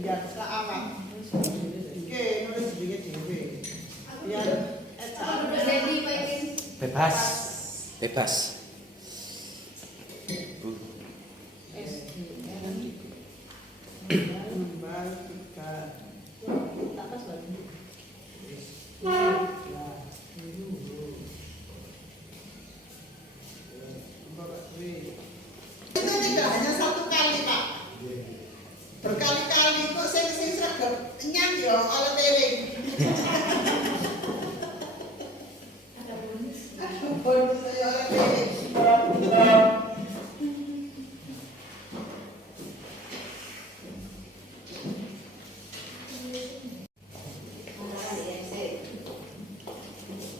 biar selamat. Oke, nulis sedikit dewe. Biar Bebas. Bebas. Kembal 3. Tak pas lagi. Itu tidak hanya satu kali, Pak. Berkali-kali kok sing seragam nyang ya oleh piring. Ada bonus ya oleh piring.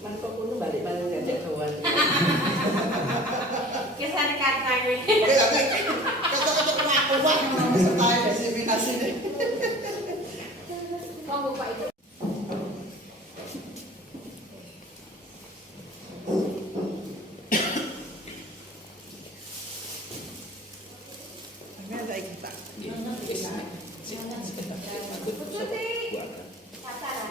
Mantap pun balik-balik ngajak kawan. Kesan kata gue. Kata-kata pengakuan orang peserta diseminasi ini. Mau buka itu. Ini ada kita. Betul deh. Pacaran.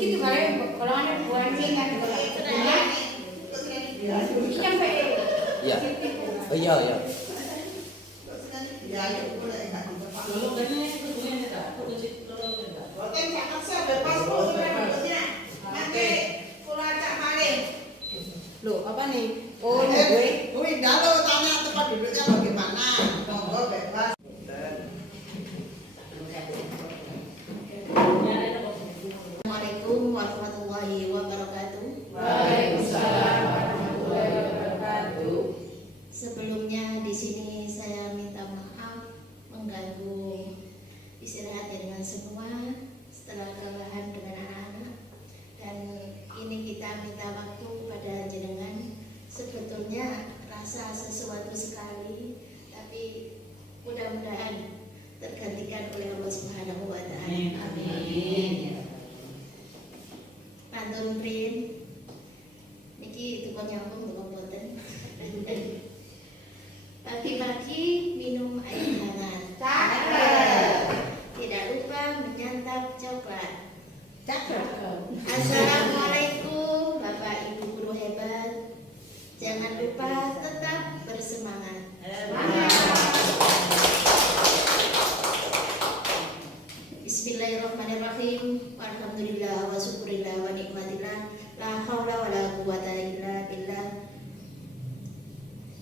Ini kemarin kalau ada bulan ini kan Iya. Oh iya ya. Ya, ya boleh enggak Pak. Boten sangat saya bebas kok sebenarnya. Nanti kula cak maling. Loh, apa nih? Oh, gue. Gue dalo tanya tempat duduknya bagaimana. Monggo bebas. Assalamualaikum warahmatullahi wabarakatuh. Waalaikumsalam warahmatullahi wabarakatuh. Sebelumnya di sini saya minta maaf mengganggu istirahat dengan semua setelah kelelahan dengan anak-anak. Dan ini kita minta waktu pada jenengan. Sebetulnya rasa sesuatu sekali, tapi mudah-mudahan tergantikan oleh Allah Subhanahu wa taala. Amin. Pantun prin niki tukang nyambung tukang boten. Pagi-pagi minum air hangat. Tidak lupa menyantap coklat. Assalamualaikum Bapak Ibu guru hebat. Jangan lupa tetap bersemangat. Bismillahirrahmanirrahim. Alhamdulillah wa syukurillah wa nikmatillah. La haula wa la quwata illa billah.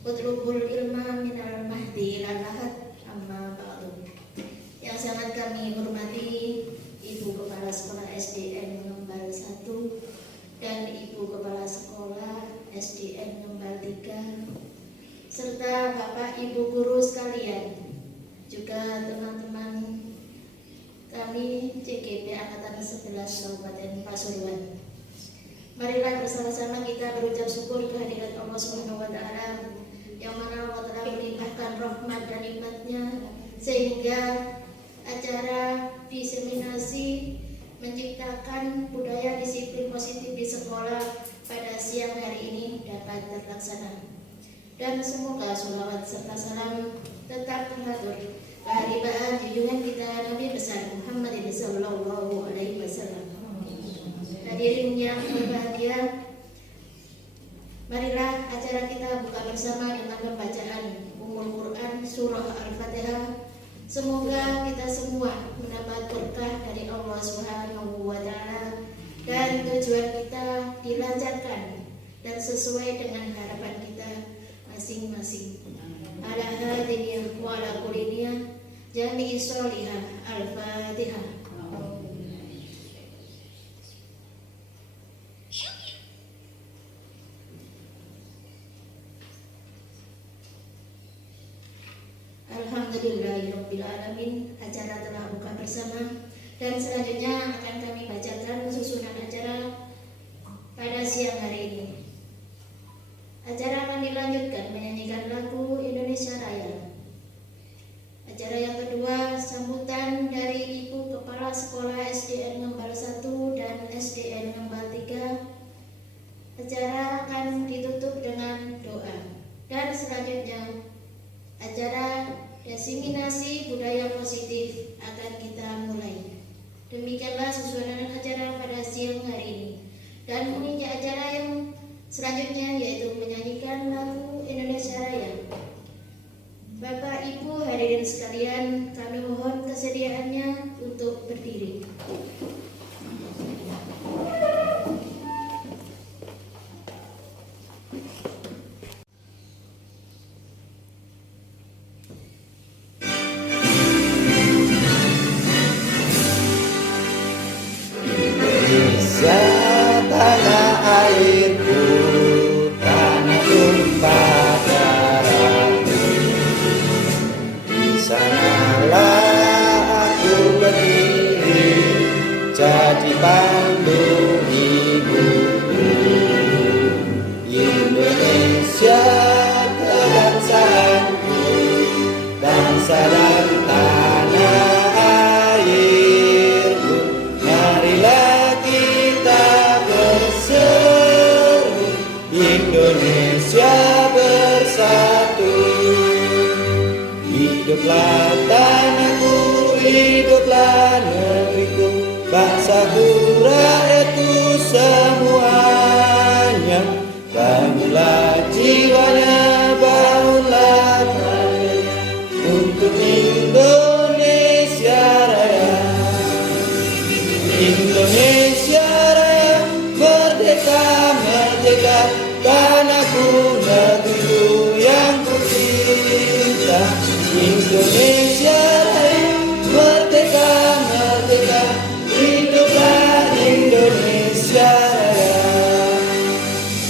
Utlubul ilma minal mahdi ilal lahad. Amma ba'du. Yang sangat kami hormati Ibu Kepala Sekolah SDN Ngembal 1 dan Ibu Kepala Sekolah SDN Ngembal 3 serta Bapak Ibu guru sekalian, juga teman-teman kami CGP Angkatan 11 Kabupaten Pasuruan. Marilah bersama-sama kita berucap syukur kehadirat Allah Subhanahu wa taala yang mana Allah telah melimpahkan rahmat dan nikmatnya sehingga acara diseminasi menciptakan budaya disiplin positif di sekolah pada siang hari ini dapat terlaksana. Dan semoga sholawat serta salam tetap terhatur keharibaan junjungan kita Nabi besar Muhammad sallallahu alaihi wasallam. Hadirin yang berbahagia, marilah acara kita buka bersama dengan pembacaan Ummul Quran surah Al-Fatihah. Semoga kita semua mendapat berkah dari Allah Subhanahu wa taala dan tujuan kita dilancarkan dan sesuai dengan harapan kita masing-masing. Ala hadiniyah wa ala kuliniyah jami'i sholihah. Al-Fatihah. Alhamdulillahirabbil alamin. Acara telah buka bersama dan selanjutnya akan kami bacakan susunan acara pada siang hari ini. Acara akan dilanjutkan menyanyikan lagu Indonesia Raya. Acara yang kedua, sambutan dari Ibu Kepala Kepala Sekolah SDN Ngembal 1 dan SDN Ngembal 3. Acara akan ditutup dengan doa. Dan selanjutnya acara diseminasi budaya positif akan kita mulai. Demikianlah susunan acara pada siang hari ini. Dan menginjak acara yang selanjutnya yaitu menyanyikan lagu Indonesia Raya. Bapak Ibu hadirin sekalian, kami mohon kesediaannya untuk berdiri. Indonesia tanah airku, tanah tumpah darahku. Di sanalah aku berdiri, jadi pandu ibuku. Indonesia kebangsaanku, bangsa dan tanah airku. Marilah kita berseru, Indonesia bersatu. Hiduplah tanahku, hiduplah negeriku, bangsaku, rakyatku semuanya. Bangunlah jiwanya, bangunlah badannya, untuk Indonesia Raya. Indonesia Raya, merdeka, merdeka, tanahku, negeriku yang ku cinta. Indonesia Raya, merdeka, merdeka, hiduplah Indonesia Raya.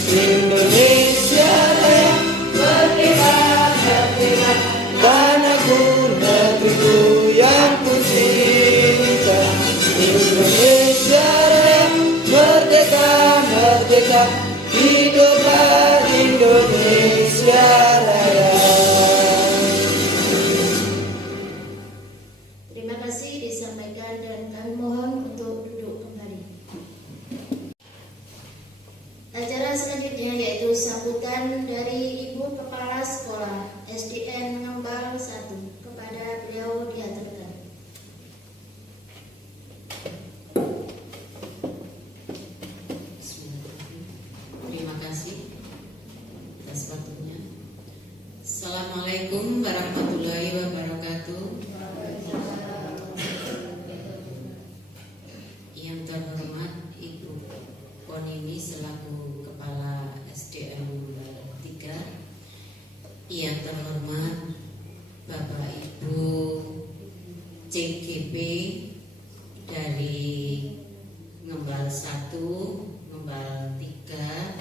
Indonesia Raya, merdeka, merdeka, tanahku, negeriku yang ku cinta. Indonesia Raya, merdeka, merdeka, hiduplah Indonesia Raya. Terima kasih disampaikan dan kami mohon untuk duduk kembali. Acara selanjutnya yaitu sambutan dari Ibu Kepala Sekolah SDN Ngembal 1. Kepada beliau diaturkan. Terima kasih atas waktunya. Assalamualaikum warahmatullahi wabarakatuh. Yang terhormat Ibu Ponini selaku Kepala SDN 3. Yang terhormat Bapak Ibu CGP dari Ngembal 1, Ngembal 3,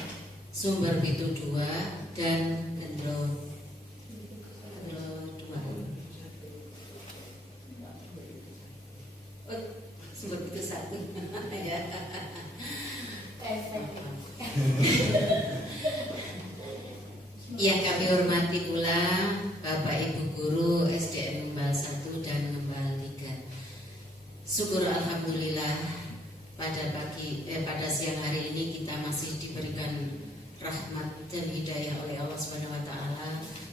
Sumber Pitu 2 dan Gendro 2. Sumber Pitu 1 ya. Yang kami hormati pula Bapak Ibu Guru SDN Ngembal 1 dan Ngembal 3. Syukur alhamdulillah pada siang hari ini kita masih diberikan rahmat dan hidayah oleh Allah Subhanahu wa taala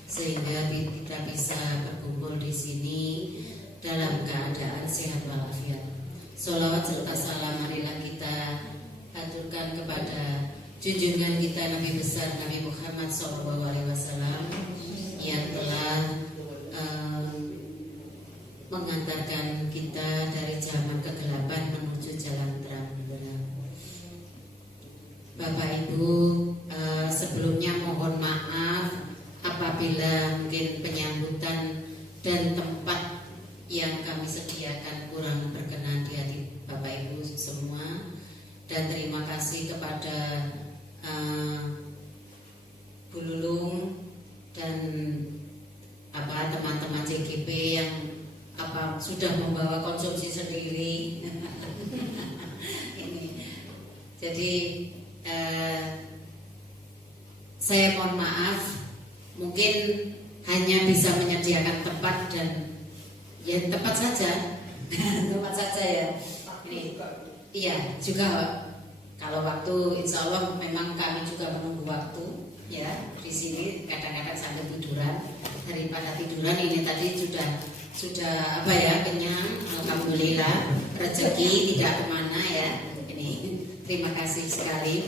sehingga kita bisa berkumpul di sini dalam keadaan sehat walafiat. Sholawat serta salam marilah kita aturkan kepada junjungan kita Nabi besar Nabi Muhammad SAW yang telah mengantarkan kita dari zaman kegelapan menuju jalan terang benderang. Bapak Ibu, sebelumnya mohon maaf apabila mungkin penyambutan dan tempat yang kami sediakan kurang berkenan di hati Bapak Ibu semua. Dan terima kasih kepada Bu Lulung dan teman-teman CGP yang sudah membawa konsumsi sendiri. Jadi saya mohon maaf, mungkin hanya bisa menyediakan tempat dan ya tempat saja, Tempat saja ya. Ini, iya juga kalau waktu insya Allah memang kami juga menunggu waktu ya di sini kadang-kadang sampai tiduran, daripada tiduran ini tadi sudah apa ya, kenyang, alhamdulillah, rezeki tidak kemana ya. Ini terima kasih sekali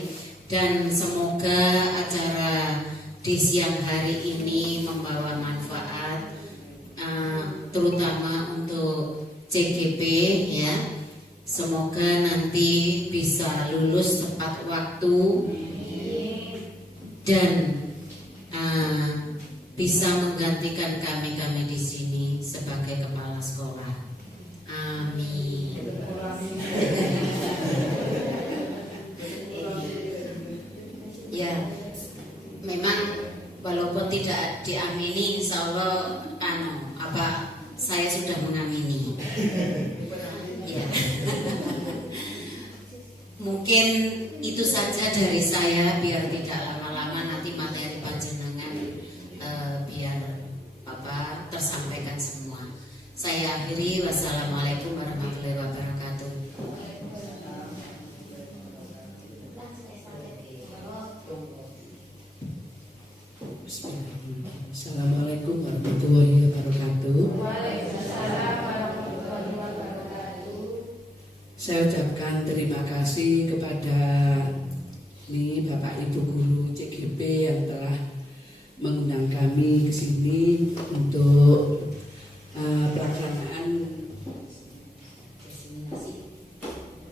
dan semoga acara di siang hari ini membawa manfaat terutama untuk CGP ya. Semoga nanti bisa lulus tepat waktu dan bisa menggantikan kami di sini sebagai kepala sekolah. Amin. Ya, memang walaupun tidak diamini, insya Allah saya sudah mengamini. Ya. Mungkin itu saja dari saya biar tidak lama-lama nanti materi panjenengan biar tersampaikan semua. Saya akhiri, wassalamualaikum warahmatullahi wabarakatuh. Bismillahirrahmanirrahim. Assalamualaikum warahmatullahi wabarakatuh. Saya ucapkan terima kasih kepada Bapak Ibu Guru CGP yang telah mengundang kami ke sini untuk pelaksanaan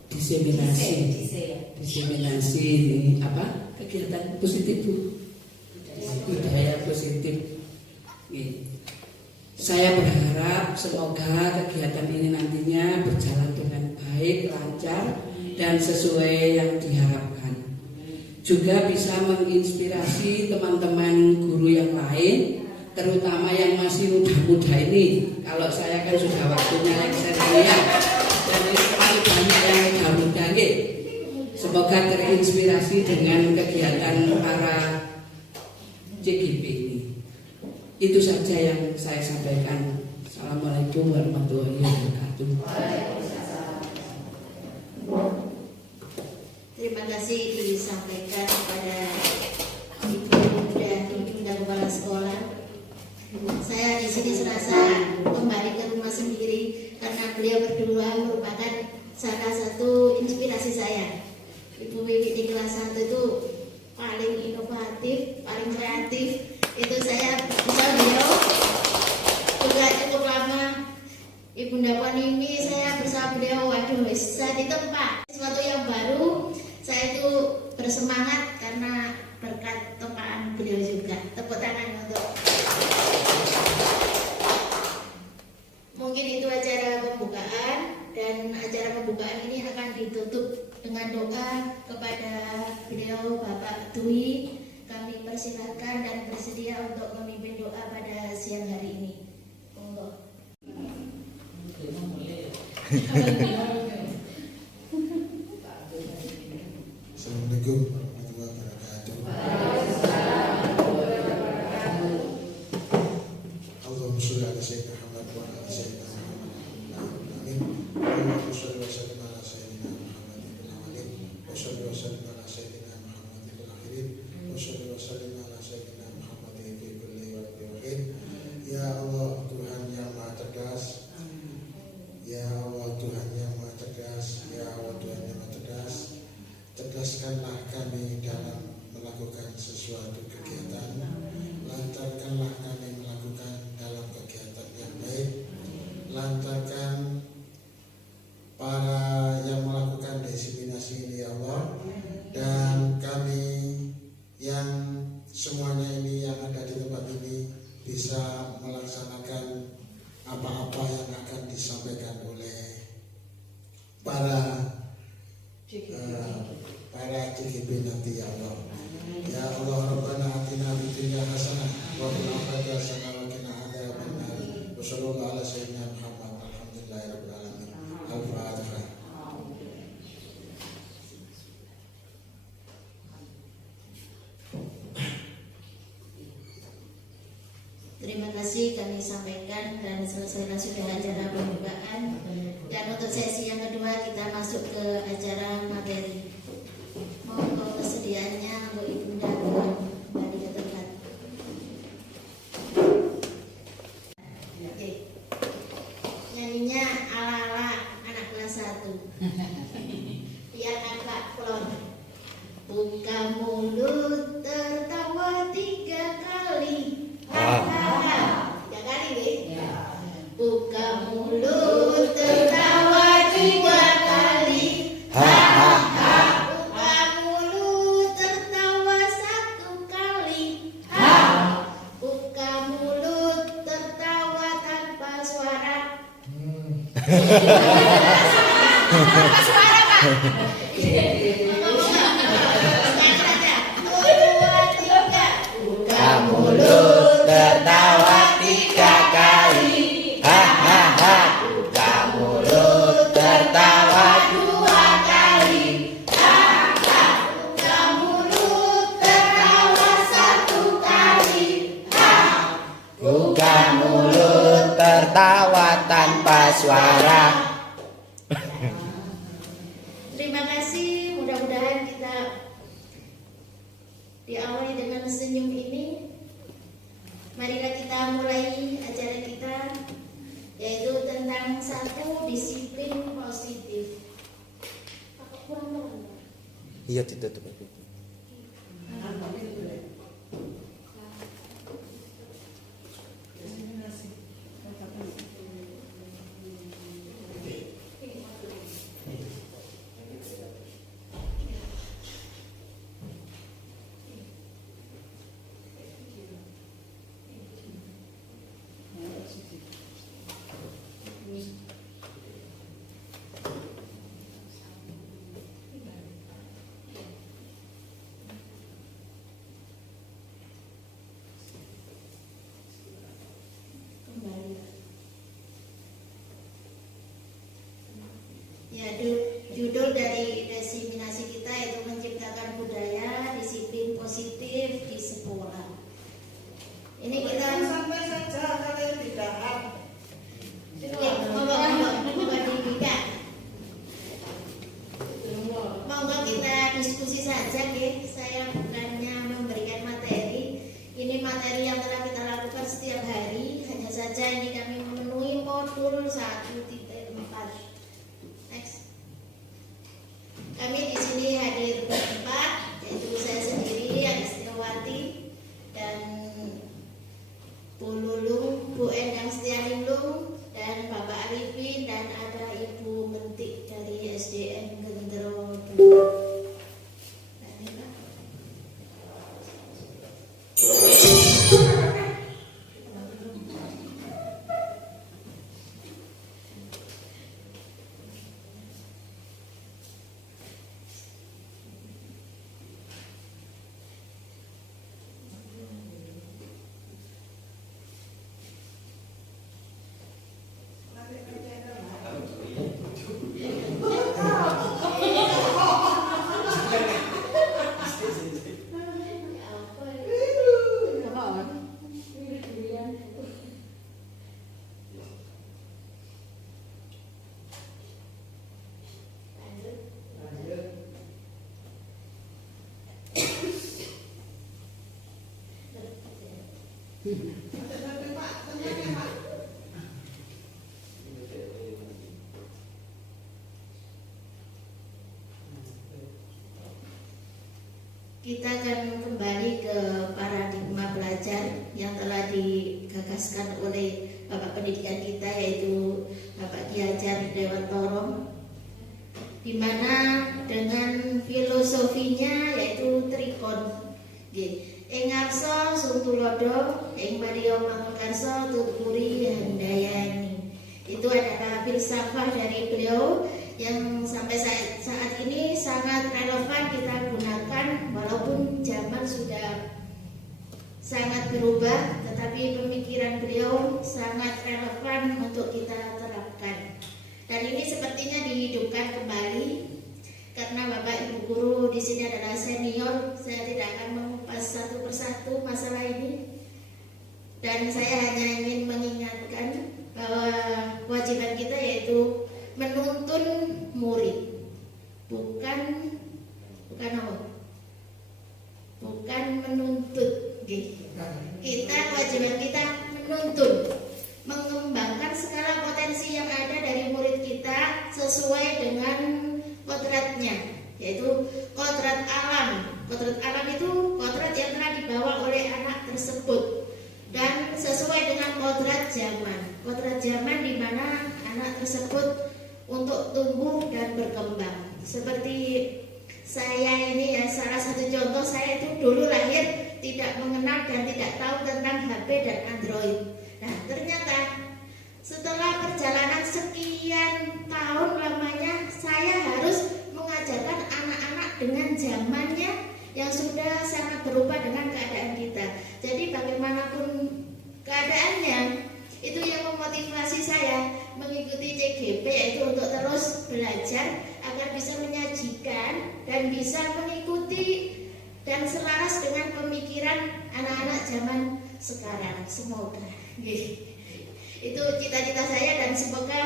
diseminasi ini kegiatan positif budaya positif. Saya berharap semoga kegiatan ini nantinya berjalan dengan baik, lancar, dan sesuai yang diharapkan. Juga bisa menginspirasi teman-teman guru yang lain, terutama yang masih muda-muda ini. Kalau saya kan sudah waktunya yang senior, dan ini terlalu banyak yang muda-muda. Semoga terinspirasi dengan kegiatan para CGP ini. Itu saja yang saya sampaikan. Assalamualaikum warahmatullahi wabarakatuh. Terima kasih disampaikan kepada Ibu dan Ibunda Kepala Sekolah. Saya di sini serasa kembali ke rumah sendiri karena beliau berdua merupakan salah satu inspirasi saya. Ibu Wiwi di kelas 1 itu paling inovatif, paling kreatif. Itu saya bisa beliau juga cukup lama. Ibunda Ponimi saya bersama beliau, waduh bisa di tempat sesuatu yang baru. Saya itu bersemangat karena berkat tempaan beliau juga. Tepuk tangan untuk mungkin itu acara pembukaan, dan acara pembukaan ini akan ditutup dengan doa kepada beliau Bapak Dwi. Kami persilakan dan bersedia untuk memimpin doa pada siang hari ini. Monggo. Assalamualaikum warahmatullahi wabarakatuh. Allahumma sholli ala sayyidina Muhammad wa ala sayyidina Muhammad. Amin. Allahumma sholli wa sallim ala sayyidina Muhammadin al-awwalin wa sholli wa sallim ala sayyidina Muhammadin al-akhirin wa sholli wa sallim ala sayyidina Muhammadin fi kulli waqtin wa hin. Ya Allah, Tuhan yang Maha Cerdas. Ya Allah, Tuhan yang Maha Cerdas. Ya Allah, Tuhan yang Maha Cerdas. Cerdaskanlah kami dalam melakukan sesuatu kegiatan. Lancarkanlah kami melakukan dalam kegiatan yang baik. Lancarkan para yang melakukan diseminasi ini ya Allah. Dan kami yang semuanya ini yang ada di tempat ini bisa melaksanakan apa-apa yang akan disampaikan oleh para CGP nanti ya Allah. Ya Allah, Rabbana atina fid dunya hasanah wa fil akhirati hasanah wa qina adzabannar. Wa sallallahu ala sayyidina Muhammad. Alhamdulillahirabbil alamin. Al-Fatihah. Terima kasih kami sampaikan dan selesailah sudah acara pembukaan. Dan untuk sesi yang kedua kita masuk ke acara materi. Mohon kesediaannya untuk Ibunda kembali ke tempat. Oke. Nyanyinya ala-ala anak kelas 1. Iya kan Pak Plon. Buka mulut tertawa 3 kali. Hahaha. 3 kali deh. Buka mulut tertawa 3 kali. Hahaha. Buka mulut tertawa 1 kali. Ha. Buka mulut tertawa tanpa suara. Tanpa suara Pak. Buka mulut tertawa 3 kali. Hahaha. Buka mulut tertawa 2 kali. Ha. Buka mulut tertawa 1 kali. Ha. buka mulut tertawa tanpa suara. Terima kasih, mudah-mudahan kita diawali dengan senyum ini. Marilah kita mulai acara kita, yaitu tentang 1 disiplin positif. Apa kurang? Iya tidak tuh. Ya, judul dari diseminasi kita yaitu menciptakan budaya disiplin positif di sekolah. Ini kita sampai saja kalian tidak monggo kita diskusi saja, Nggih. Saya bukannya memberikan materi. Ini materi yang telah kita lakukan setiap hari. Hanya saja ini kami memenuhi modul 1.4. Next. Kami di sini hadir berempat, yaitu saya sendiri, Adistiawati, dan Bu Lulung, Bu Endang Setianingrum, dan Bapak Arifin, dan ada Ibu Mentik dari SDN Gendero 2. Nah, ini, Pak. Kita akan kembali ke paradigma belajar yang telah digagaskan oleh Bapak Pendidikan kita, yaitu Bapak Ki Hajar Dewantoro, di mana dengan filosofinya yaitu trikon. Ing ngarsa suntulodo, ing Mario Mangunkarso tuturi handayani. Itu adalah filsafat dari beliau yang sampai saat ini sangat relevan kita gunakan, walaupun zaman sudah sangat berubah, tetapi pemikiran beliau sangat relevan untuk kita terapkan. Dan ini sepertinya dihidupkan kembali karena Bapak Ibu guru di sini adalah senior. Saya tidak akan mengupas satu persatu masalah ini, dan saya hanya ingin mengingatkan bahwa kewajiban kita yaitu menuntun murid, bukan apa? Bukan menuntut. Kita kewajiban kita menuntun, mengembangkan segala potensi yang ada dari murid kita sesuai dengan kodratnya, yaitu kodrat alam. Kodrat alam itu kodrat yang telah dibawa oleh anak tersebut dan sesuai dengan kodrat zaman. Kodrat zaman di mana anak tersebut untuk tumbuh dan berkembang. Seperti saya ini ya, salah satu contoh, saya itu dulu lahir tidak mengenal dan tidak tahu tentang HP dan Android. Nah, ternyata setelah perjalanan sekian tahun lamanya, saya harus mengajarkan anak-anak dengan zamannya yang sudah sangat berubah dengan keadaan kita. Jadi bagaimanapun keadaannya, itu yang memotivasi saya mengikuti CGP, yaitu untuk terus belajar agar bisa menyajikan dan bisa mengikuti dan selaras dengan pemikiran anak-anak zaman sekarang. Semoga itu cita-cita saya dan semoga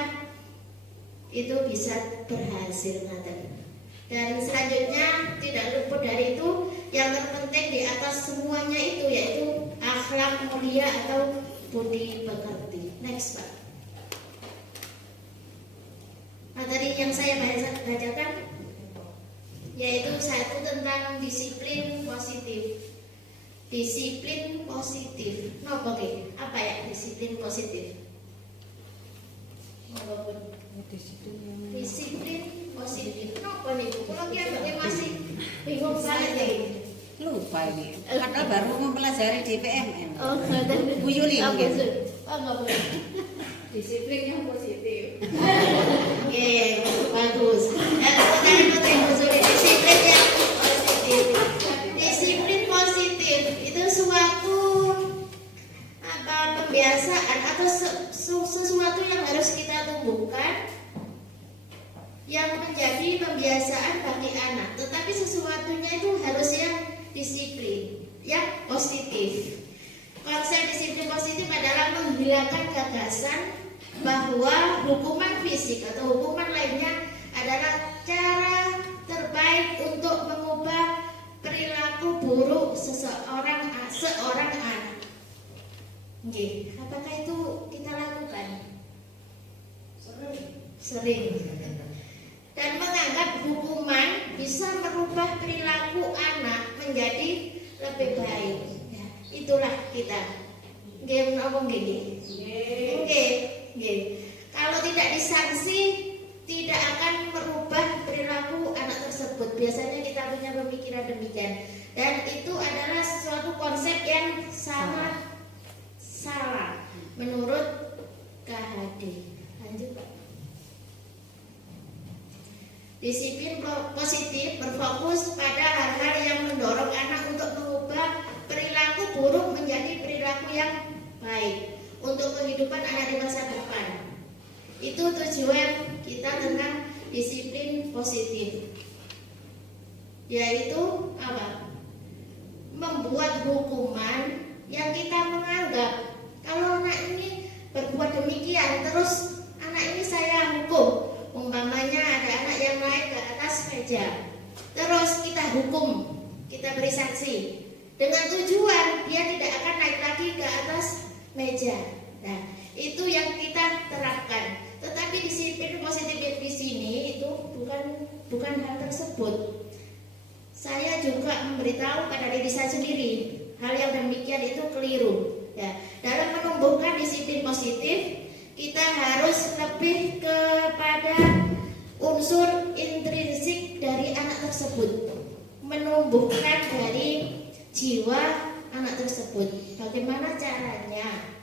itu bisa berhasil. Dan selanjutnya tidak luput dari itu, yang terpenting di atas semuanya itu yaitu akhlak mulia atau budi pekerti. Next, Pak. Materi yang saya bacakan yaitu satu tentang disiplin positif. Disiplin positif. Oke, apa ya disiplin positif? Disiplin positif. Apa nih? Kalau kita masih bingung banget nih. Lupa ini. Padahal baru mempelajari di PMN. Oh, nggak. Bu Yuli mungkin. Nggak boleh. Disiplin yang positif. Oke, bagus. Disiplin yang positif. Disiplin positif itu suatu pembiasaan atau sesuatu yang harus kita tumbuhkan, yang menjadi pembiasaan bagi anak. Tetapi sesuatunya itu harus yang disiplin, yang positif. Konsep disiplin positif adalah menghilangkan gagasan bahwa hukuman fisik atau hukuman lainnya adalah cara terbaik untuk mengubah perilaku buruk seorang anak. Oke, apakah itu kita lakukan? Sering. Dan menganggap hukuman bisa merubah perilaku anak menjadi lebih baik. Ya, itulah kita. Oke, ngomong gini. Oke. Kalau tidak disanksi, tidak akan merubah perilaku anak tersebut. Biasanya kita punya pemikiran demikian. Dan itu adalah suatu konsep yang sangat salah menurut KHD. Lanjut, Pak. Disiplin positif berfokus pada hal-hal yang mendorong anak untuk mengubah perilaku buruk menjadi perilaku yang baik untuk kehidupan anak di masa depan. Itu tujuan kita tentang disiplin positif, yaitu apa? Membuat hukuman yang kita menganggap kalau anak ini berbuat demikian, terus anak ini saya hukum. Umpamanya ada anak yang naik ke atas meja, terus kita hukum, kita beri sanksi dengan tujuan dia tidak akan naik lagi ke atas meja. Nah, itu yang kita terapkan. Tetapi disiplin positif di sini itu bukan hal tersebut. Saya juga memberitahu pada diri saya sendiri hal yang demikian itu keliru. Ya, dalam menumbuhkan disiplin positif, kita harus lebih kepada unsur intrinsik dari anak tersebut, menumbuhkan dari jiwa anak tersebut. Bagaimana caranya?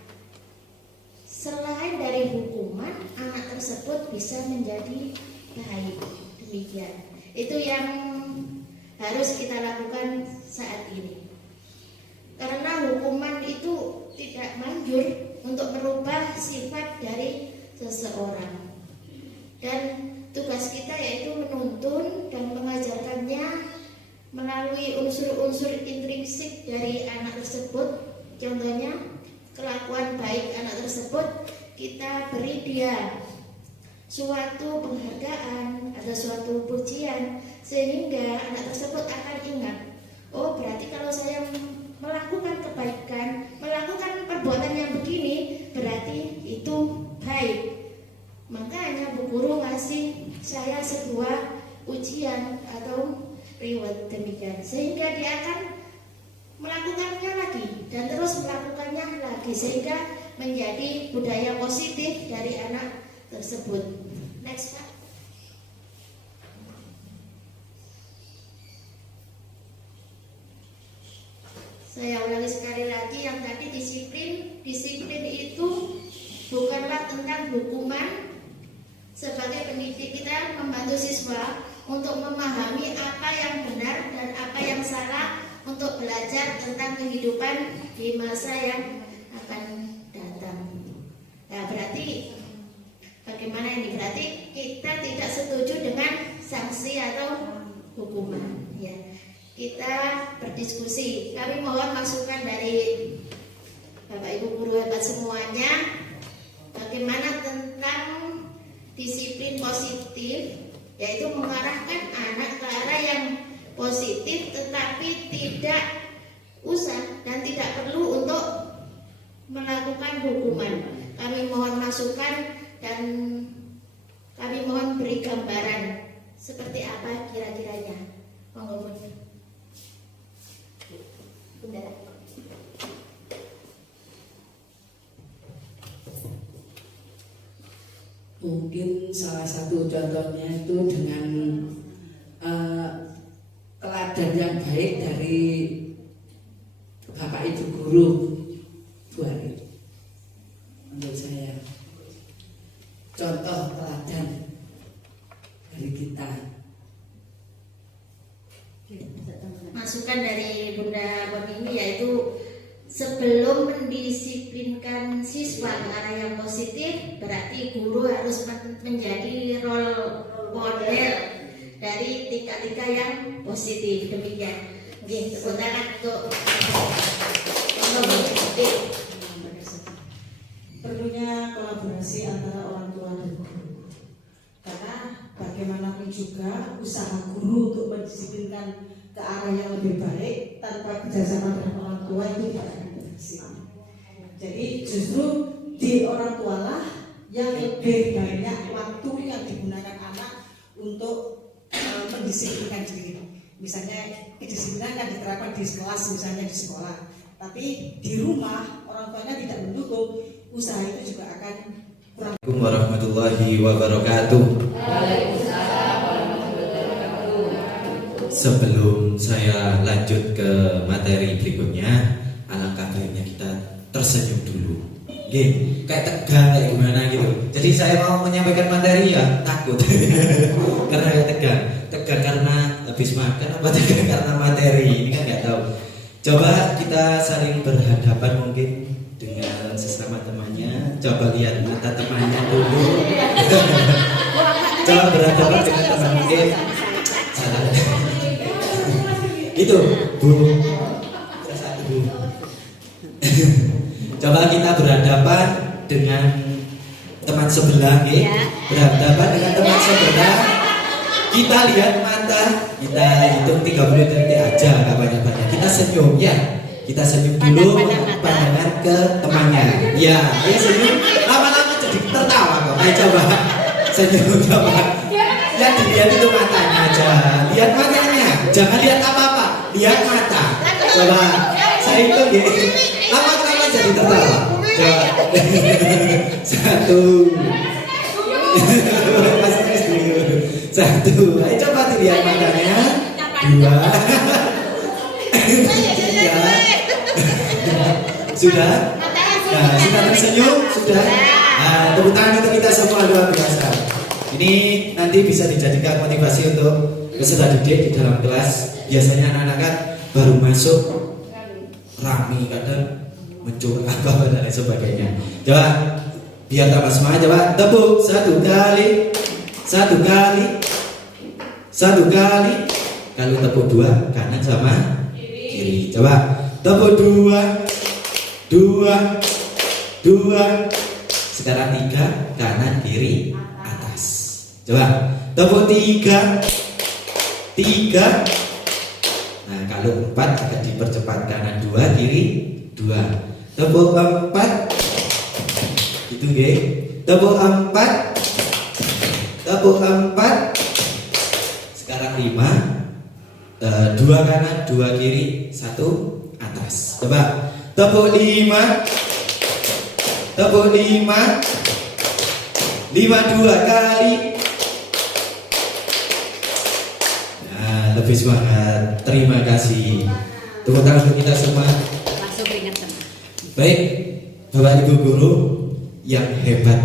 Selain dari hukuman, anak tersebut bisa menjadi baik. Demikian. Itu yang harus kita lakukan saat ini. Karena hukuman itu tidak manjur untuk merubah sifat dari seseorang. Dan tugas kita yaitu menuntun dan mengajarkannya melalui unsur-unsur intrinsik dari anak tersebut. Contohnya, kelakuan baik anak tersebut kita beri dia suatu penghargaan atau suatu pujian, sehingga anak tersebut akan ingat, oh berarti kalau saya melakukan kebaikan, melakukan perbuatan yang begini, berarti itu baik. Makanya Bu Guru ngasih saya sebuah ujian atau reward demikian, sehingga dia akan melakukannya lagi dan terus melakukannya lagi, sehingga menjadi budaya positif dari anak tersebut. Next Pak. Saya ulangi sekali lagi yang tadi disiplin. Disiplin itu bukanlah tentang hukuman. Sebagai pendidik kita membantu siswa untuk memahami apa yang benar dan apa yang salah, untuk belajar tentang kehidupan di masa yang akan datang. Nah, berarti bagaimana ini? Berarti kita tidak setuju dengan sanksi atau hukuman, ya. Kita berdiskusi. Kami mohon masukan dari Bapak Ibu guru hebat semuanya, bagaimana tentang disiplin positif, yaitu mengarahkan anak ke arah yang positif, tetapi tidak usah dan tidak perlu untuk melakukan hukuman. Kami mohon masukan dan kami mohon beri gambaran seperti apa kira-kiranya. Monggo Bunda. Mungkin salah satu contohnya itu dengan teladan yang baik dari Bapak Ibu guru Bu Ari. Menurut saya contoh teladan dari kita. Masukan dari Bunda Boni yaitu sebelum mendisiplinkan siswa ke arah yang positif, berarti guru harus menjadi role model dari tingkat-tingkat yang positif. Demikian. Oke, tepuk tangan untuk perlunya kolaborasi antara orang tua dan guru, karena bagaimanapun juga usaha guru untuk mendisiplinkan ke arah yang lebih baik tanpa kerjasama dengan orang tua itu tidak akan berhasil. Jadi justru di orang tua lah yang lebih banyak waktu yang digunakan anak untuk mendisiplinkan diri. Misalnya kedisiplinan kan diterapkan di kelas, misalnya di sekolah, tapi di rumah orang tuanya tidak mendukung, usaha itu juga akan kurang. Assalamualaikum warahmatullahi wabarakatuh. Sebelum saya lanjut ke materi berikutnya, alangkah baiknya kita tersenyum dulu. Oke, kayak tegang kayak gimana gitu. Jadi saya mau menyampaikan materi ya takut karena tegang. Tegang karena habis makan apa tegang karena materi, ini kan nggak tahu. Coba kita saling berhadapan mungkin dengan sesama temannya. Coba lihat mata temannya dulu. Coba berhadapan dengan teman mungkin. Itu Bu. Satu Bu. Coba kita berhadapan dengan teman sebelah, ya. Berhadapan dengan teman sebelah. Kita lihat mata, kita hitung 30 detik aja, nggak banyak-banyak. Kita senyum ya. Kita senyum dulu, pandangan ke temannya. Ya, ayo senyum. Lama-lama jadi tertawa kok. Ayo coba senyum, coba. Lihat dilihat itu matanya aja. Lihat matanya, jangan lihat apa-apa. Lihat mata. Coba saya hitung ya. Lama-lama jadi tertawa. Coba. Satu. Satu. Ayo coba dilihat matanya. Dua. Tiga. Sudah? Nah, sudah tersenyum? Sudah? Nah, tepuk tangan untuk kita semua luar biasa. Ini nanti bisa dijadikan motivasi untuk peserta didik di dalam kelas. Biasanya anak-anak kan baru masuk rame, kadang mencuri apa dan lain sebagainya. Coba biar tambah semangat, coba tepuk satu kali. Kalau tepuk dua, kanan sama kiri. Coba tepuk dua. Sekarang 3, kanan, kiri, atas. Coba, tepuk 3. 3. Nah, kalau 4 agak dipercepat, kanan 2, kiri 2. Tepuk 4. Itu nggih. Tepuk 4. Tepuk 4. Sekarang 5. 2 kanan, 2 kiri, 1 atas. Coba, tepuk 5. Tepuk 5. 5 2 kali. Nah, lebih semangat. Terima kasih. Tepuk tangan untuk kita semua. Langsung peringatan. Baik, Bapak Ibu guru yang hebat.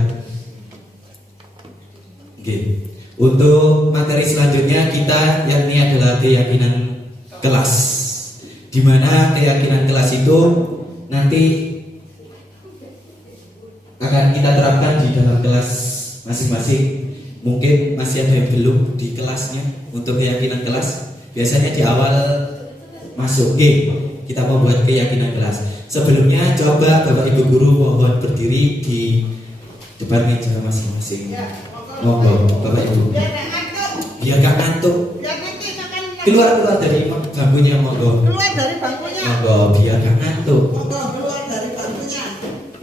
Oke. Untuk materi selanjutnya kita yang ini adalah keyakinan kelas. Di mana keyakinan kelas itu nanti akan kita terapkan di dalam kelas masing-masing. Mungkin masih ada yang belum di kelasnya untuk keyakinan kelas. Biasanya di awal masuk kita membuat keyakinan kelas. Sebelumnya coba Bapak Ibu guru mohon berdiri di depan meja masing-masing. Monggo Bapak Ibu. Biar gak ngantuk. Keluar dari bangkunya monggo. Keluar dari bangkunya. Monggo biar gak ngantuk. Monggo keluar dari bangkunya.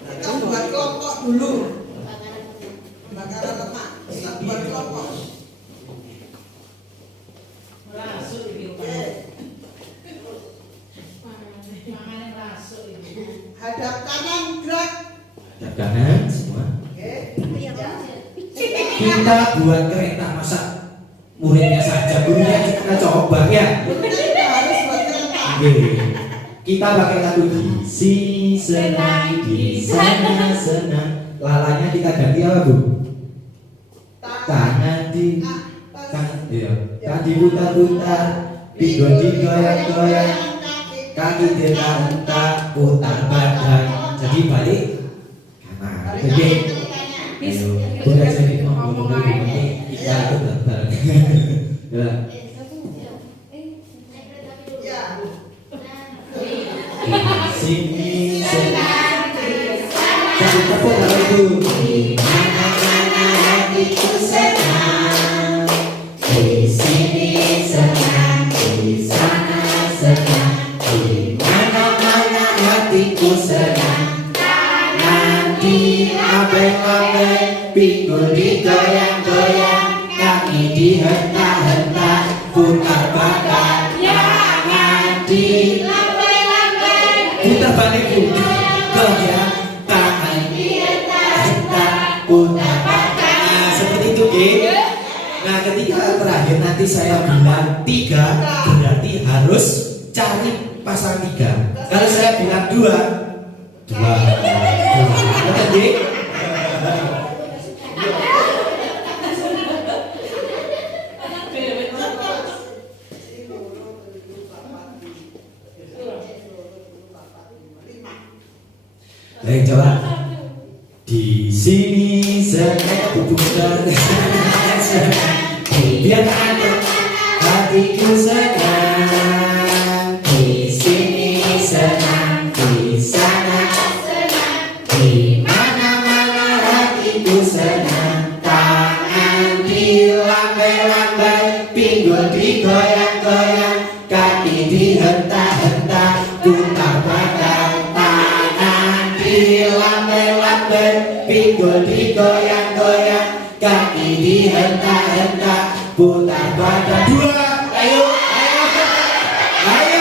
Kita buat kelompok dulu. Bakaran lemak. Kita buat kelompok. Hadap kanan gerak. Hadap kanan semua. Kita buat kereta, masa muridnya saja, gurunya kita coba ya. Kita harus buat kereta. Oke. Kita pakai lagu di sini senang, di sana senang. Lalanya kita ganti apa Bu? Tangan di tangan diputar-putar, pinggul digoyang-goyang, kaki dihentak-hentak, putar badan. Jadi balik kanan. Oke. Ayo, boleh jadi ngomong ini kita ikut bareng. Ya. Sini senang, jadi tepuk tangan itu. Mana-mana hatiku senang, di sini senang, di sana senang, di mana-mana hatiku senang. Nanti abeng-abeng, pinggul digoyang-goyang, kaki dihentak-hentak, putar badan, tangan putar balik goyang, tangan dihentak-hentak, putar badan. Nah, seperti itu, Nah, ketika terakhir nanti saya bilang 3, berarti harus cari pasang 3. Kalau saya bilang 2, betul, Baik, coba. Di sini senang putar, biar hatiku senang. Di sini senang, di sana senang, di mana-mana hatiku senang. Tangan dilambai-lambai, pinggul digoyang-goyang, kaki dihentak-hentak, putar badan, tangan dilambai-lambai, pinggul digoyang-goyang, kaki dihentak-hentak, putar badan. 2, ayo, ayo, ayo.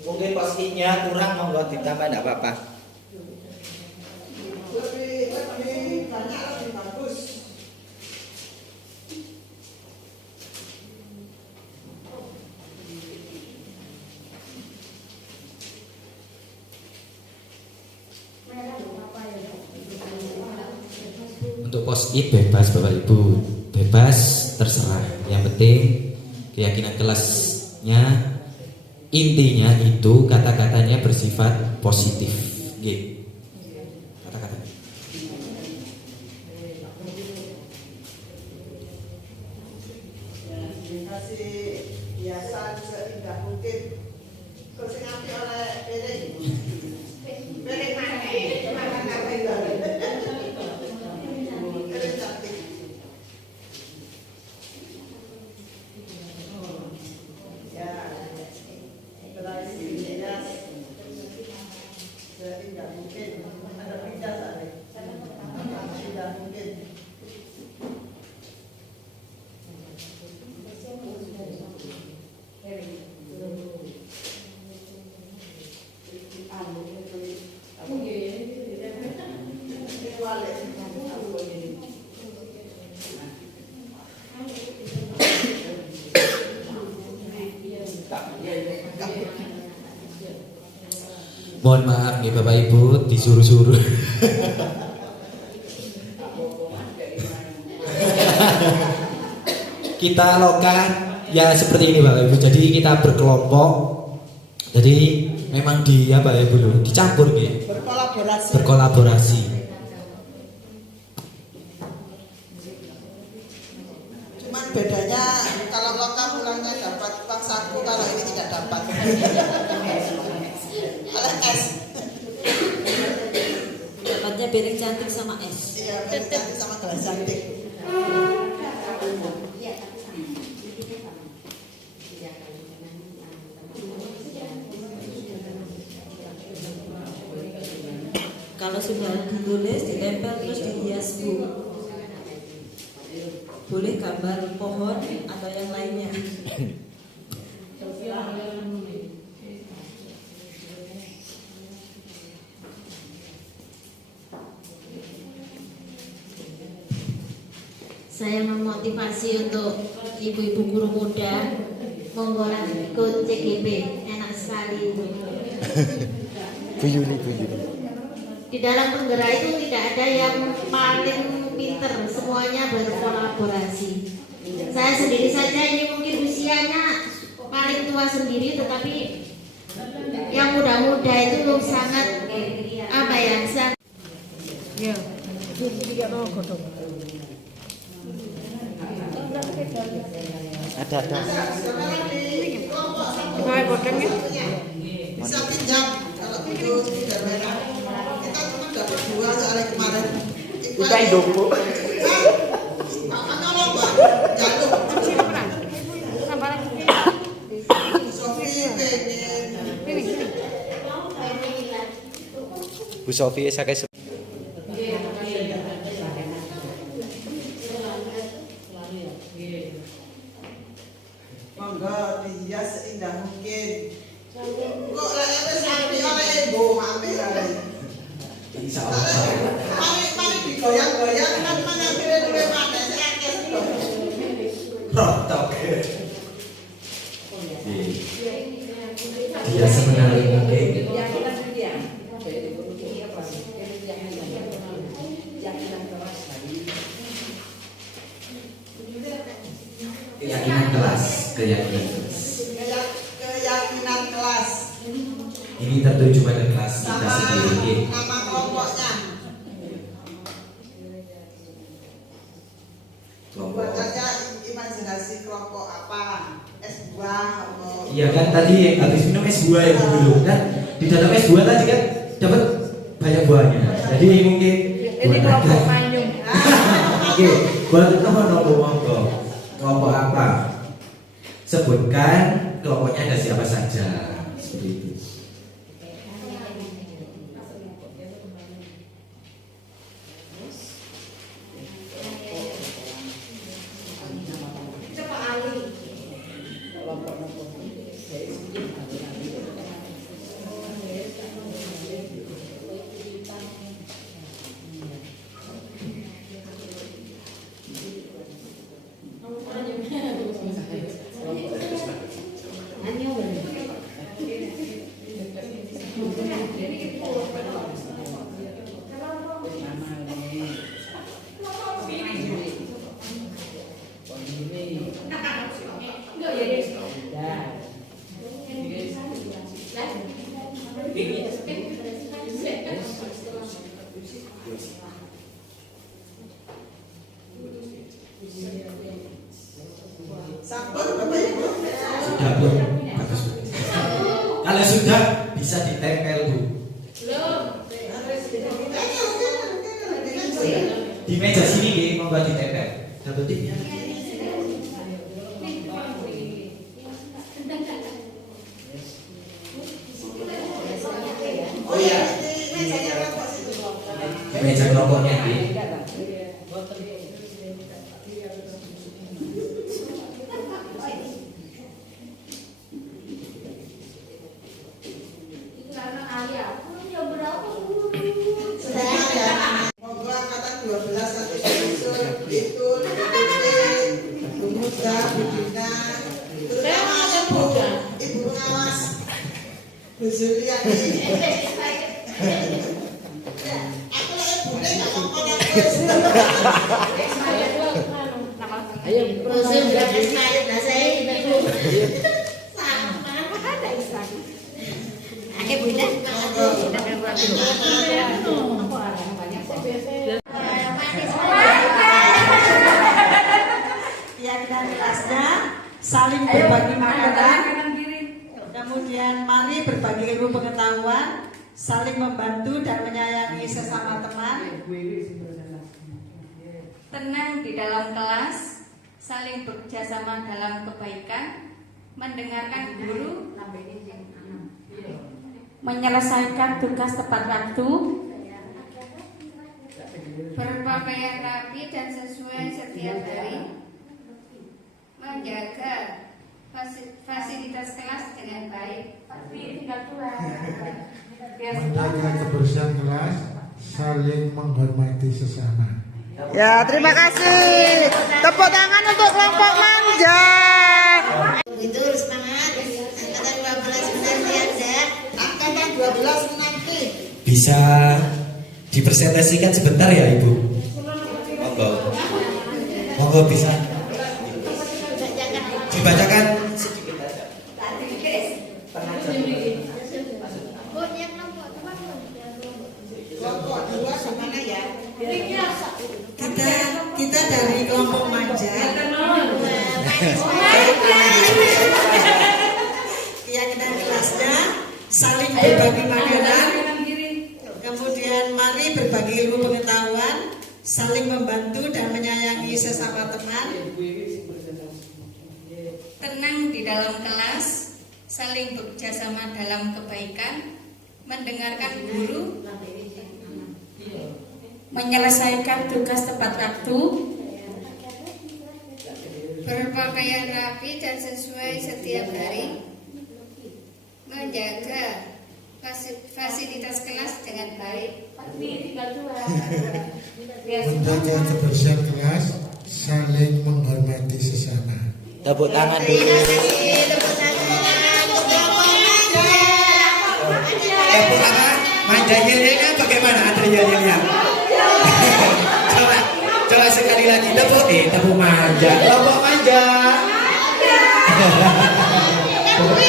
Mungkin post-it-nya kurang, monggo ditambah enggak apa-apa. Lebih banyak lebih bagus. Untuk post-it bebas Bapak Ibu, bebas terserah. Yang penting keyakinan kelasnya, intinya itu kata-katanya bersifat positif. Nggih. Kata-katanya. Kasih hiasan seindah mungkin. Terus ngambil oleh piring. Piring mana? Makan apa itu? Piring cantik. Ya, berarti hias seindah mungkin. Ada pindah tadi. Seindah mungkin. Mohon maaf nih Bapak Ibu, disuruh-suruh. Kita lokan ya seperti ini Bapak Ibu. Jadi kita berkelompok. Jadi memang apa ya Ibu, dicampur gitu. Berkolaborasi. Berkolaborasi. Cuman bedanya kalau lokal pulangnya dapat uang saku, kalau ini tidak dapat. Oleh es. Dapatnya piring cantik sama es. Iya, piring cantik sama gelas cantik. Kalau sudah ditulis, dilempar terus dihias Bu. Boleh gambar pohon atau yang lainnya. Saya memotivasi untuk ibu-ibu guru muda, monggolah ikut CGP, enak sekali itu. Bu Yuli. Di dalam penggerak itu tidak ada yang paling pinter, semuanya berkolaborasi. Saya sendiri saja ini mungkin usianya paling tua sendiri, tetapi yang muda-muda itu sangat apa ya? Sangat Ya. Tiga godong. Ada. Coba godongnya. Bisa pinjam kalau itu tidak merah. Kita cuma dapat 2 soalnya kemarin. Kita Indopo. Makanya lomba jatuh. Tambah lagi. Sofi pengen. Bu Sofi saya Monggo dihias seindah mungkin. Kok lek wis rapi oleh ibu mame kali. Mari digoyang-goyang kan mengambil luwe maneh sik akeh sedok. Rotok. Dia sebenarnya mungkin keyakinan kelas. Keyakinan kelas. Ini tertuju pada kelas kita Sama sendiri. nama kelompoknya. Buat aja imajinasi kelompok apa? S2 atau Iya kan tadi habis minum S2 ya Bu dulu kan di dalam S2 tadi kan dapat banyak buahnya. Jadi mungkin Ini kelompok manyung. Oke, buat monggo. Kelompok apa? Sebutkan kelompoknya ada siapa saja. Seperti itu. Sampun Bapak Ibu. Sudah Bu. Bagus. Kalau sudah bisa ditempel Bu. Di meja sini nggih monggo ditempel. Satu tiga. Oh iya, ini mejanya rokok situ. Meja rokoknya nggih. Monggo angkatan 12 satu susun itu Bu Muda, Bu Dina, terutama Ibu pengawas Bu Juliani. Aku lagi boleh nggak ngomong terus. Ayo, Proses berarti saya ibu. Sama ada Islam. Ayo Bunda. Keyakinan kelasnya saling berbagi makanan, kemudian mari berbagi ilmu pengetahuan, saling membantu dan menyayangi sesama teman, tenang di dalam kelas, saling bekerjasama dalam kebaikan, mendengarkan guru, menyelesaikan tugas tepat waktu, berpakaian rapi dan sesuai setiap hari, menjaga fasilitas kelas dengan baik. Menjaga kebersihan kelas, saling menghormati sesama. Ya, terima kasih. Tepuk tangan untuk kelompok manja. Itu semangat. Angkatan 12 menanti Anda. Angkatan 12 menanti. Bisa dipresentasikan sebentar ya Ibu? Monggo. Monggo bisa dibacakan sedikit aja. Oh, yang kelompok teman. Kelompok 2 kemana ya? Kita dari kelompok manja. Keyakinan kelasnya saling berbagi makanan, kemudian mari berbagi ilmu pengetahuan, saling membantu dan menyayangi sesama teman, Tenang di dalam kelas, saling bekerjasama dalam kebaikan, mendengarkan guru, menyelesaikan tugas tepat waktu, berpakaian rapi dan sesuai setiap hari, menjaga fasilitas kelas dengan baik. Menjaga kebersihan kelas, saling menghormati sesama. Tepuk tangan dulu. Tepuk tangan untuk kelompok manja. Tepuk tangan. Manja yelnya bagaimana Andre yelnya? Coba sekali lagi tepuk manja. Kelompok manja.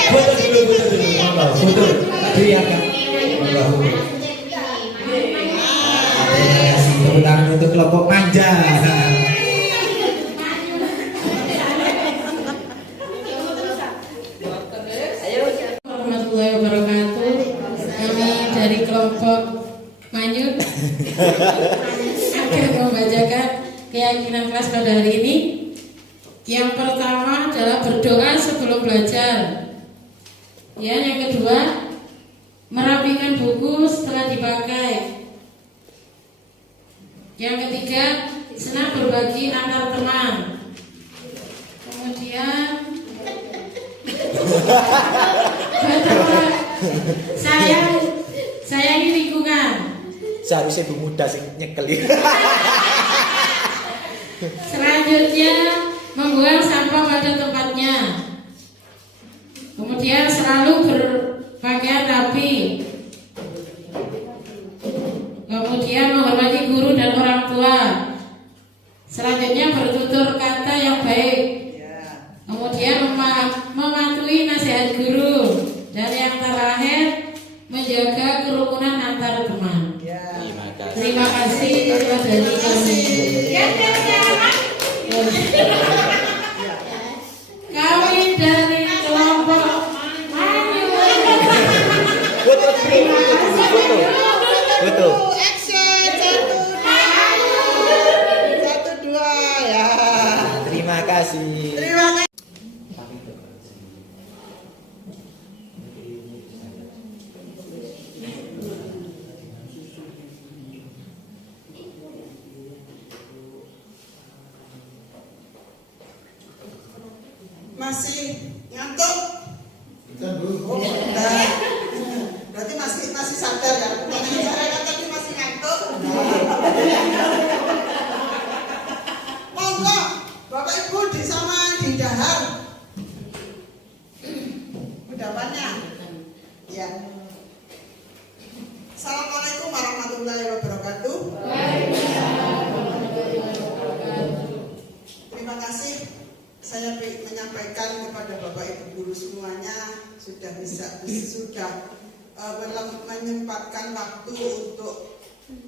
Foto dulu. Monggo, foto. Teriakan. Monggo. Terima kasih. Tepuk tangan untuk kelompok manja. Warahmatullahi wabarakatuh. Kami dari kelompok Manyut akan membacakan keyakinan kelas pada hari ini. Yang pertama adalah berdoa sebelum belajar. Ya, yang kedua merapikan buku setelah dipakai. Yang ketiga senang berbagi antar teman. Kemudian sayangi lingkungan. Seharusnya Bu Muda sing nyekeli. Selanjutnya membuang sampah pada tempatnya. Kemudian Kemudian selalu berpakaian rapi. Kemudian menghormati guru dan orang tua. Selanjutnya bertutur kata yang baik. Kemudian mematuhi nasihat guru. Dan yang terakhir menjaga kerukunan antar teman. Terima kasih dari kami. Kami dari kelompok Maju. Foto. Action, 1, 2 ya. Terima kasih. Terima kasih. Masih ngantuk? Oh, bentar. Berarti masih sadar ya? Saya kan tadi masih ngantuk. Monggo, Bapak Ibu di sama di dahar. Udapannya. Ya. Assalamualaikum warahmatullahi wabarakatuh. Terima kasih. Saya menyampaikan kepada Bapak Ibu guru semuanya sudah menyempatkan waktu untuk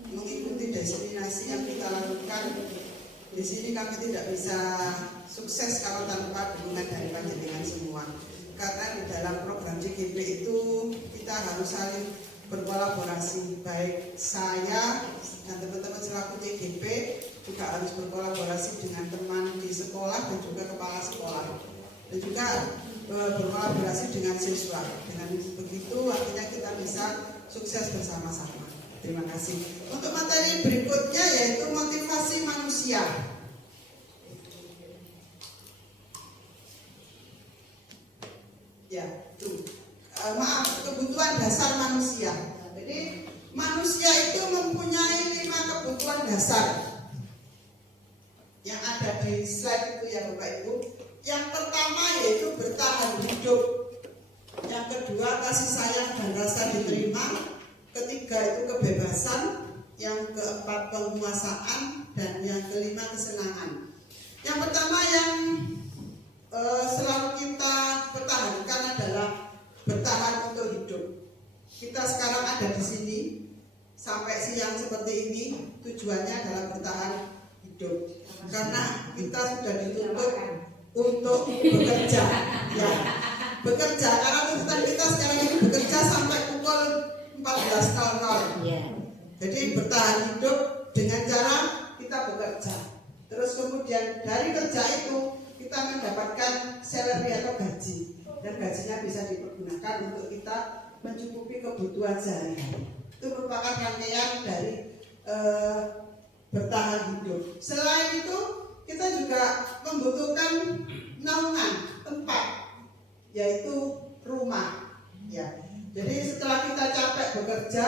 mengikuti destinasi yang kita lakukan. Di sini kami tidak bisa sukses kalau tanpa dukungan dari panjenengan semua. Karena di dalam program JGP itu kita harus saling berkolaborasi, baik saya dan teman-teman selaku JGP juga harus berkolaborasi dengan teman di sekolah dan juga kepala sekolah, dan juga berkolaborasi dengan siswa. Dengan begitu artinya kita bisa sukses bersama-sama. Terima kasih. Untuk materi berikutnya yaitu motivasi manusia. Ya, itu kebutuhan dasar manusia. Jadi manusia itu mempunyai 5 kebutuhan dasar yang ada di slide itu ya Bapak Ibu. Yang pertama yaitu bertahan hidup. Yang kedua kasih sayang dan rasa diterima. Ketiga itu kebebasan. Yang keempat penguasaan. Dan yang kelima kesenangan. Yang pertama yang selalu kita pertahankan adalah bertahan untuk hidup. Kita sekarang ada di sini sampai siang seperti ini tujuannya adalah bertahan hidup. Karena kita sudah dituntut untuk bekerja, ya, bekerja. Karena tuntutan kita sekarang ini bekerja sampai pukul 14.00. Jadi bertahan hidup dengan cara kita bekerja. Terus kemudian dari kerja itu kita mendapatkan salary atau gaji, dan gajinya bisa dipergunakan untuk kita mencukupi kebutuhan sehari-hari. Itu merupakan rangkaian dari bertahan hidup. Selain itu kita juga membutuhkan naungan tempat, yaitu rumah. Ya. Jadi setelah kita capek bekerja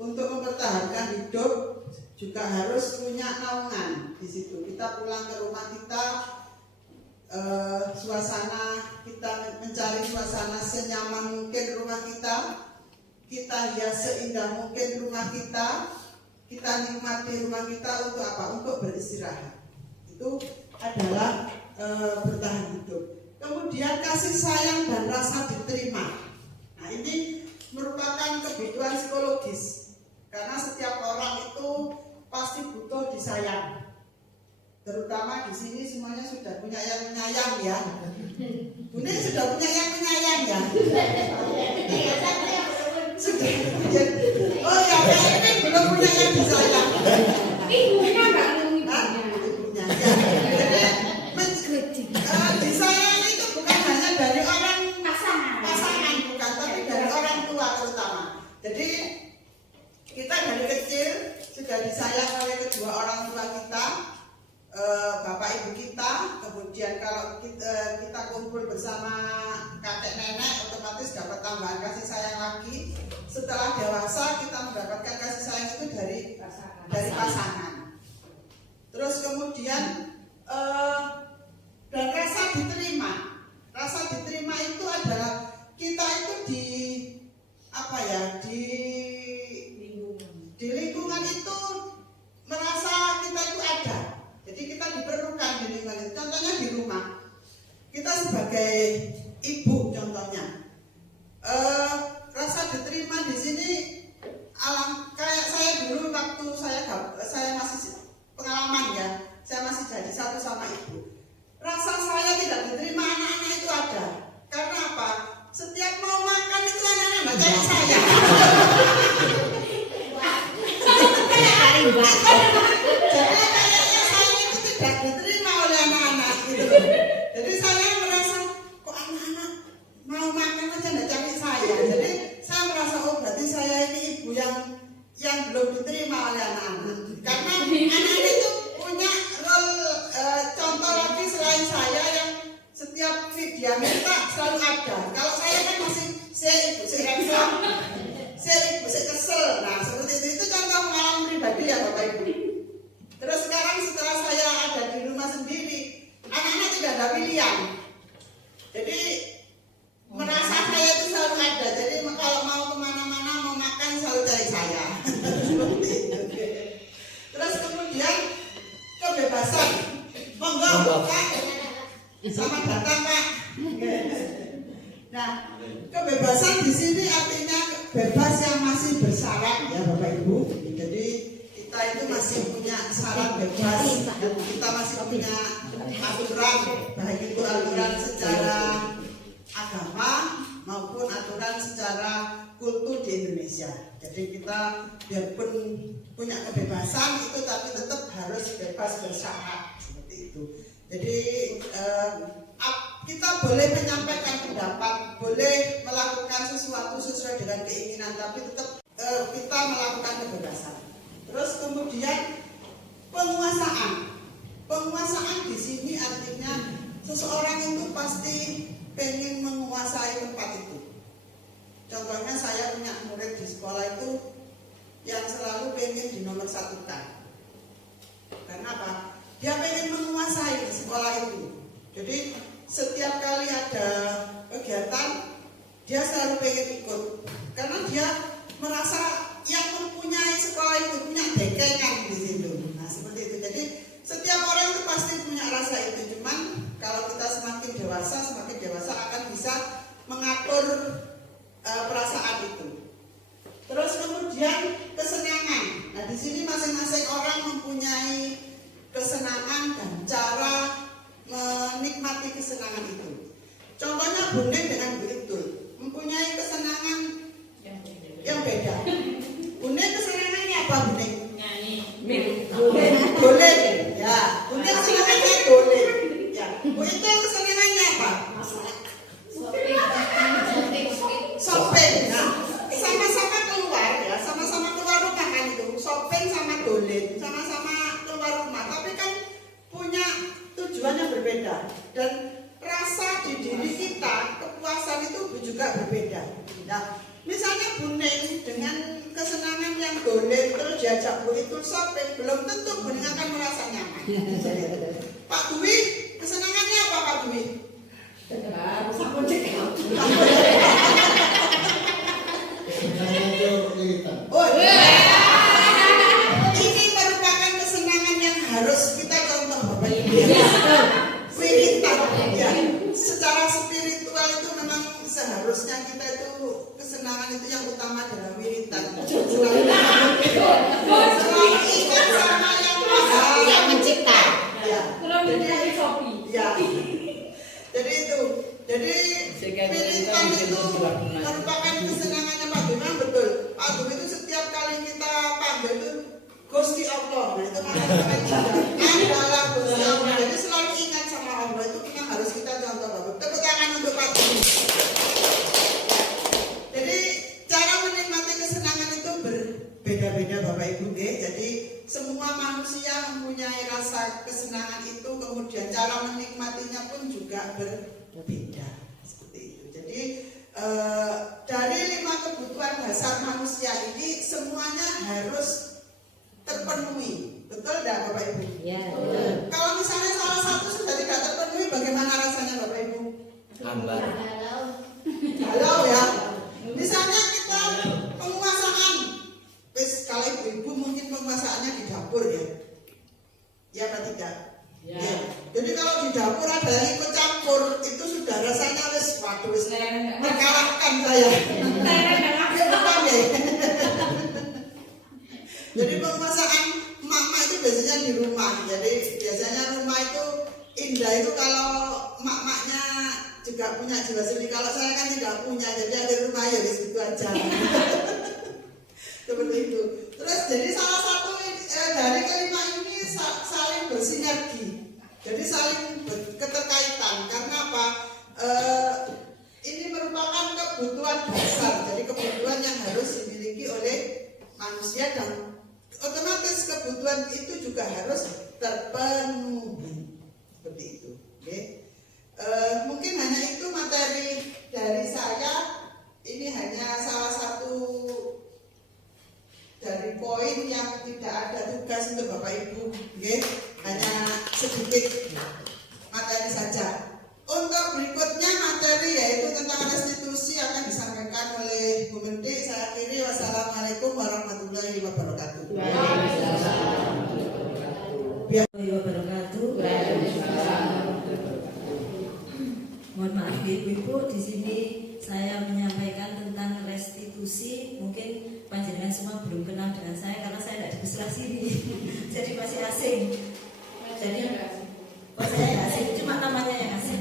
untuk mempertahankan hidup, juga harus punya naungan di situ. Kita pulang ke rumah kita, suasana kita mencari suasana senyaman mungkin rumah kita hias seindah mungkin rumah kita nikmati rumah kita untuk apa? Untuk beristirahat. Itu adalah bertahan hidup. Kemudian kasih sayang dan rasa diterima. Nah, ini merupakan kebutuhan psikologis. Karena setiap orang itu pasti butuh disayang. Terutama di sini semuanya sudah punya yang menyayang ya. Bunda sudah punya yang menyayang ya. Sudah. Oh ya, ini belum punya yang disayang. Ibunya Mbak Lumi. Ibunya. Jadi disayang itu bukan hanya dari orang pasangan bukan, tapi dari orang tua terutama. Jadi kita dari kecil sudah disayang oleh kedua orang tua kita. Bapak ibu kita, kemudian kalau kita kumpul bersama kakek nenek otomatis dapat tambahan kasih sayang lagi. Setelah dewasa kita mendapatkan kasih sayang itu dari pasangan. Terus kemudian dan rasa diterima itu adalah setiap mau makan itu anak-anak cari saya. Jadi kayaknya saya itu tidak diterima oleh anak-anak gitu. Jadi saya merasa kok anak-anak mau makan aja nggak cari saya. Jadi saya merasa oh berarti saya ini ibu yang belum diterima oleh anak-anak. Karena anak-anak itu punya role contoh lagi selain saya yang setiap video minta selalu ada. Kalau saya kan masih saya ibu, saya kesel. Nah seperti itu contoh pengalaman pribadi ya Bapak Ibu. Terus sekarang setelah saya ada di rumah sendiri, anak-anak tidak ada pilihan. Jadi merasa saya itu selalu ada. Jadi kalau mau kemana-mana mau makan selalu cari saya. Seperti itu. Terus kemudian kebebasan. Monggo Pak. Selamat datang Pak. Nah, kebebasan di sini artinya bebas yang masih bersyarat ya Bapak Ibu. Jadi kita itu masih punya syarat bebas. Kita masih punya aturan, baik itu aturan secara agama maupun aturan secara kultur di Indonesia. Jadi kita biarpun punya kebebasan itu tapi tetap harus bebas bersyarat seperti itu. Jadi kita boleh menyampaikan pendapat, boleh melakukan sesuatu sesuai dengan keinginan, tapi tetap kita melakukan kebebasan. Terus kemudian penguasaan. Penguasaan di sini artinya seseorang itu pasti pengen menguasai tempat itu. Contohnya saya punya murid di sekolah itu yang selalu pengen di nomor 1-kan. Karena apa? Dia pengen menguasai sekolah itu. Jadi setiap kali ada kegiatan dia selalu pengen ikut. Karena dia merasa yang mempunyai sekolah itu punya dekengan di situ. Nah seperti itu. Jadi setiap orang itu pasti punya rasa itu. Cuman kalau kita semakin dewasa akan bisa mengatur perasaan itu. Terus kemudian kesenangan. Nah di sini masing-masing orang mempunyai kesenangan dan cara menikmati kesenangan itu. Contohnya Buning dengan Bu Itul mempunyai kesenangan yang beda. Buning kesenangannya apa Buning? Nyanyi. Boleh. Ya. Buning kesenangannya boleh. Ya. Bu Itul kesenangannya apa? Shopping. Nah, sama-sama keluar ya, sama-sama keluar rumah kan itu. Shopping sama dolen, sama-sama keluar rumah. Tapi kan punya tujuannya berbeda dan rasa di diri kita kepuasan itu juga berbeda. Nah, misalnya Buning dengan kesenangan yang dolen terus diajak Bu Itul shopping, belum tentu Buning akan merasa nyaman. Pak Dwi, kesenangannya apa Pak Dwi? Oh, ini merupakan kesenangan yang harus kita contoh Bapak Ibu. Wiritan ya. Secara spiritual itu memang seharusnya kita itu kesenangan itu yang utama adalah wiritan. Selalu ingat sama yang Maha yang mencipta. Ya. Jadi itu. Jadi wiritan itu merupakan kesenangannya Pak Dwi. Memang betul. Pak Dwi itu setiap kali kita panggil itu Gusti Allah. Nah itu adalah Gusti Allah. Jadi selalu ingat sama Allah itu memang harus kita contoh Bapak. Tepuk tangan untuk Pak Dwi. Jadi cara menikmati kesenangan itu berbeda-beda Bapak Ibu. Jadi semua manusia mempunyai rasa kesenangan itu, kemudian cara menikmatinya pun juga berbeda seperti itu. Jadi dari 5 kebutuhan dasar manusia ini semuanya harus terpenuhi. Betul tidak Bapak Ibu? Ya. Kalau misalnya salah satu sudah tidak terpenuhi, bagaimana rasanya Bapak Ibu? Hambar. Galau ya. Misalnya kita penguasaan, kalau ibu mungkin penguasaannya di dapur ya. Ya apa tidak? Ya. Jadi kalau di dapur ada yang ikut campur, itu sudah rasanya wis waduh wis mengalahkan saya. Jadi penguasaan mama itu biasanya di rumah. Jadi biasanya rumah itu indah itu kalau mak-maknya juga punya jiwa seni. Kalau saya kan tidak punya, jadi ada rumah ya gitu aja. Seperti itu. Terus jadi salah satu dari kelima ini saling bersinergi. Jadi saling keterkaitan. Karena apa? Ini merupakan kebutuhan dasar. Jadi kebutuhan yang harus dimiliki oleh manusia dan otomatis kebutuhan itu juga harus terpenuhi. Seperti itu. Okay. Mungkin hanya itu materi dari saya. Ini hanya salah satu dari poin yang tidak ada tugas untuk Bapak Ibu, okay? Hanya sedikit materi saja. Untuk berikutnya materi yaitu tentang restitusi akan disampaikan oleh Bu Menteri. Saya akhiri, wassalamualaikum warahmatullahi wabarakatuh. Mohon maaf Ibu-ibu, di sini saya menyampaikan tentang restitusi. Mungkin panjenengan semua belum kenal dengan saya karena saya tidak di sebelah sini, jadi masih asing. Jadi saya asing, cuma namanya yang asing.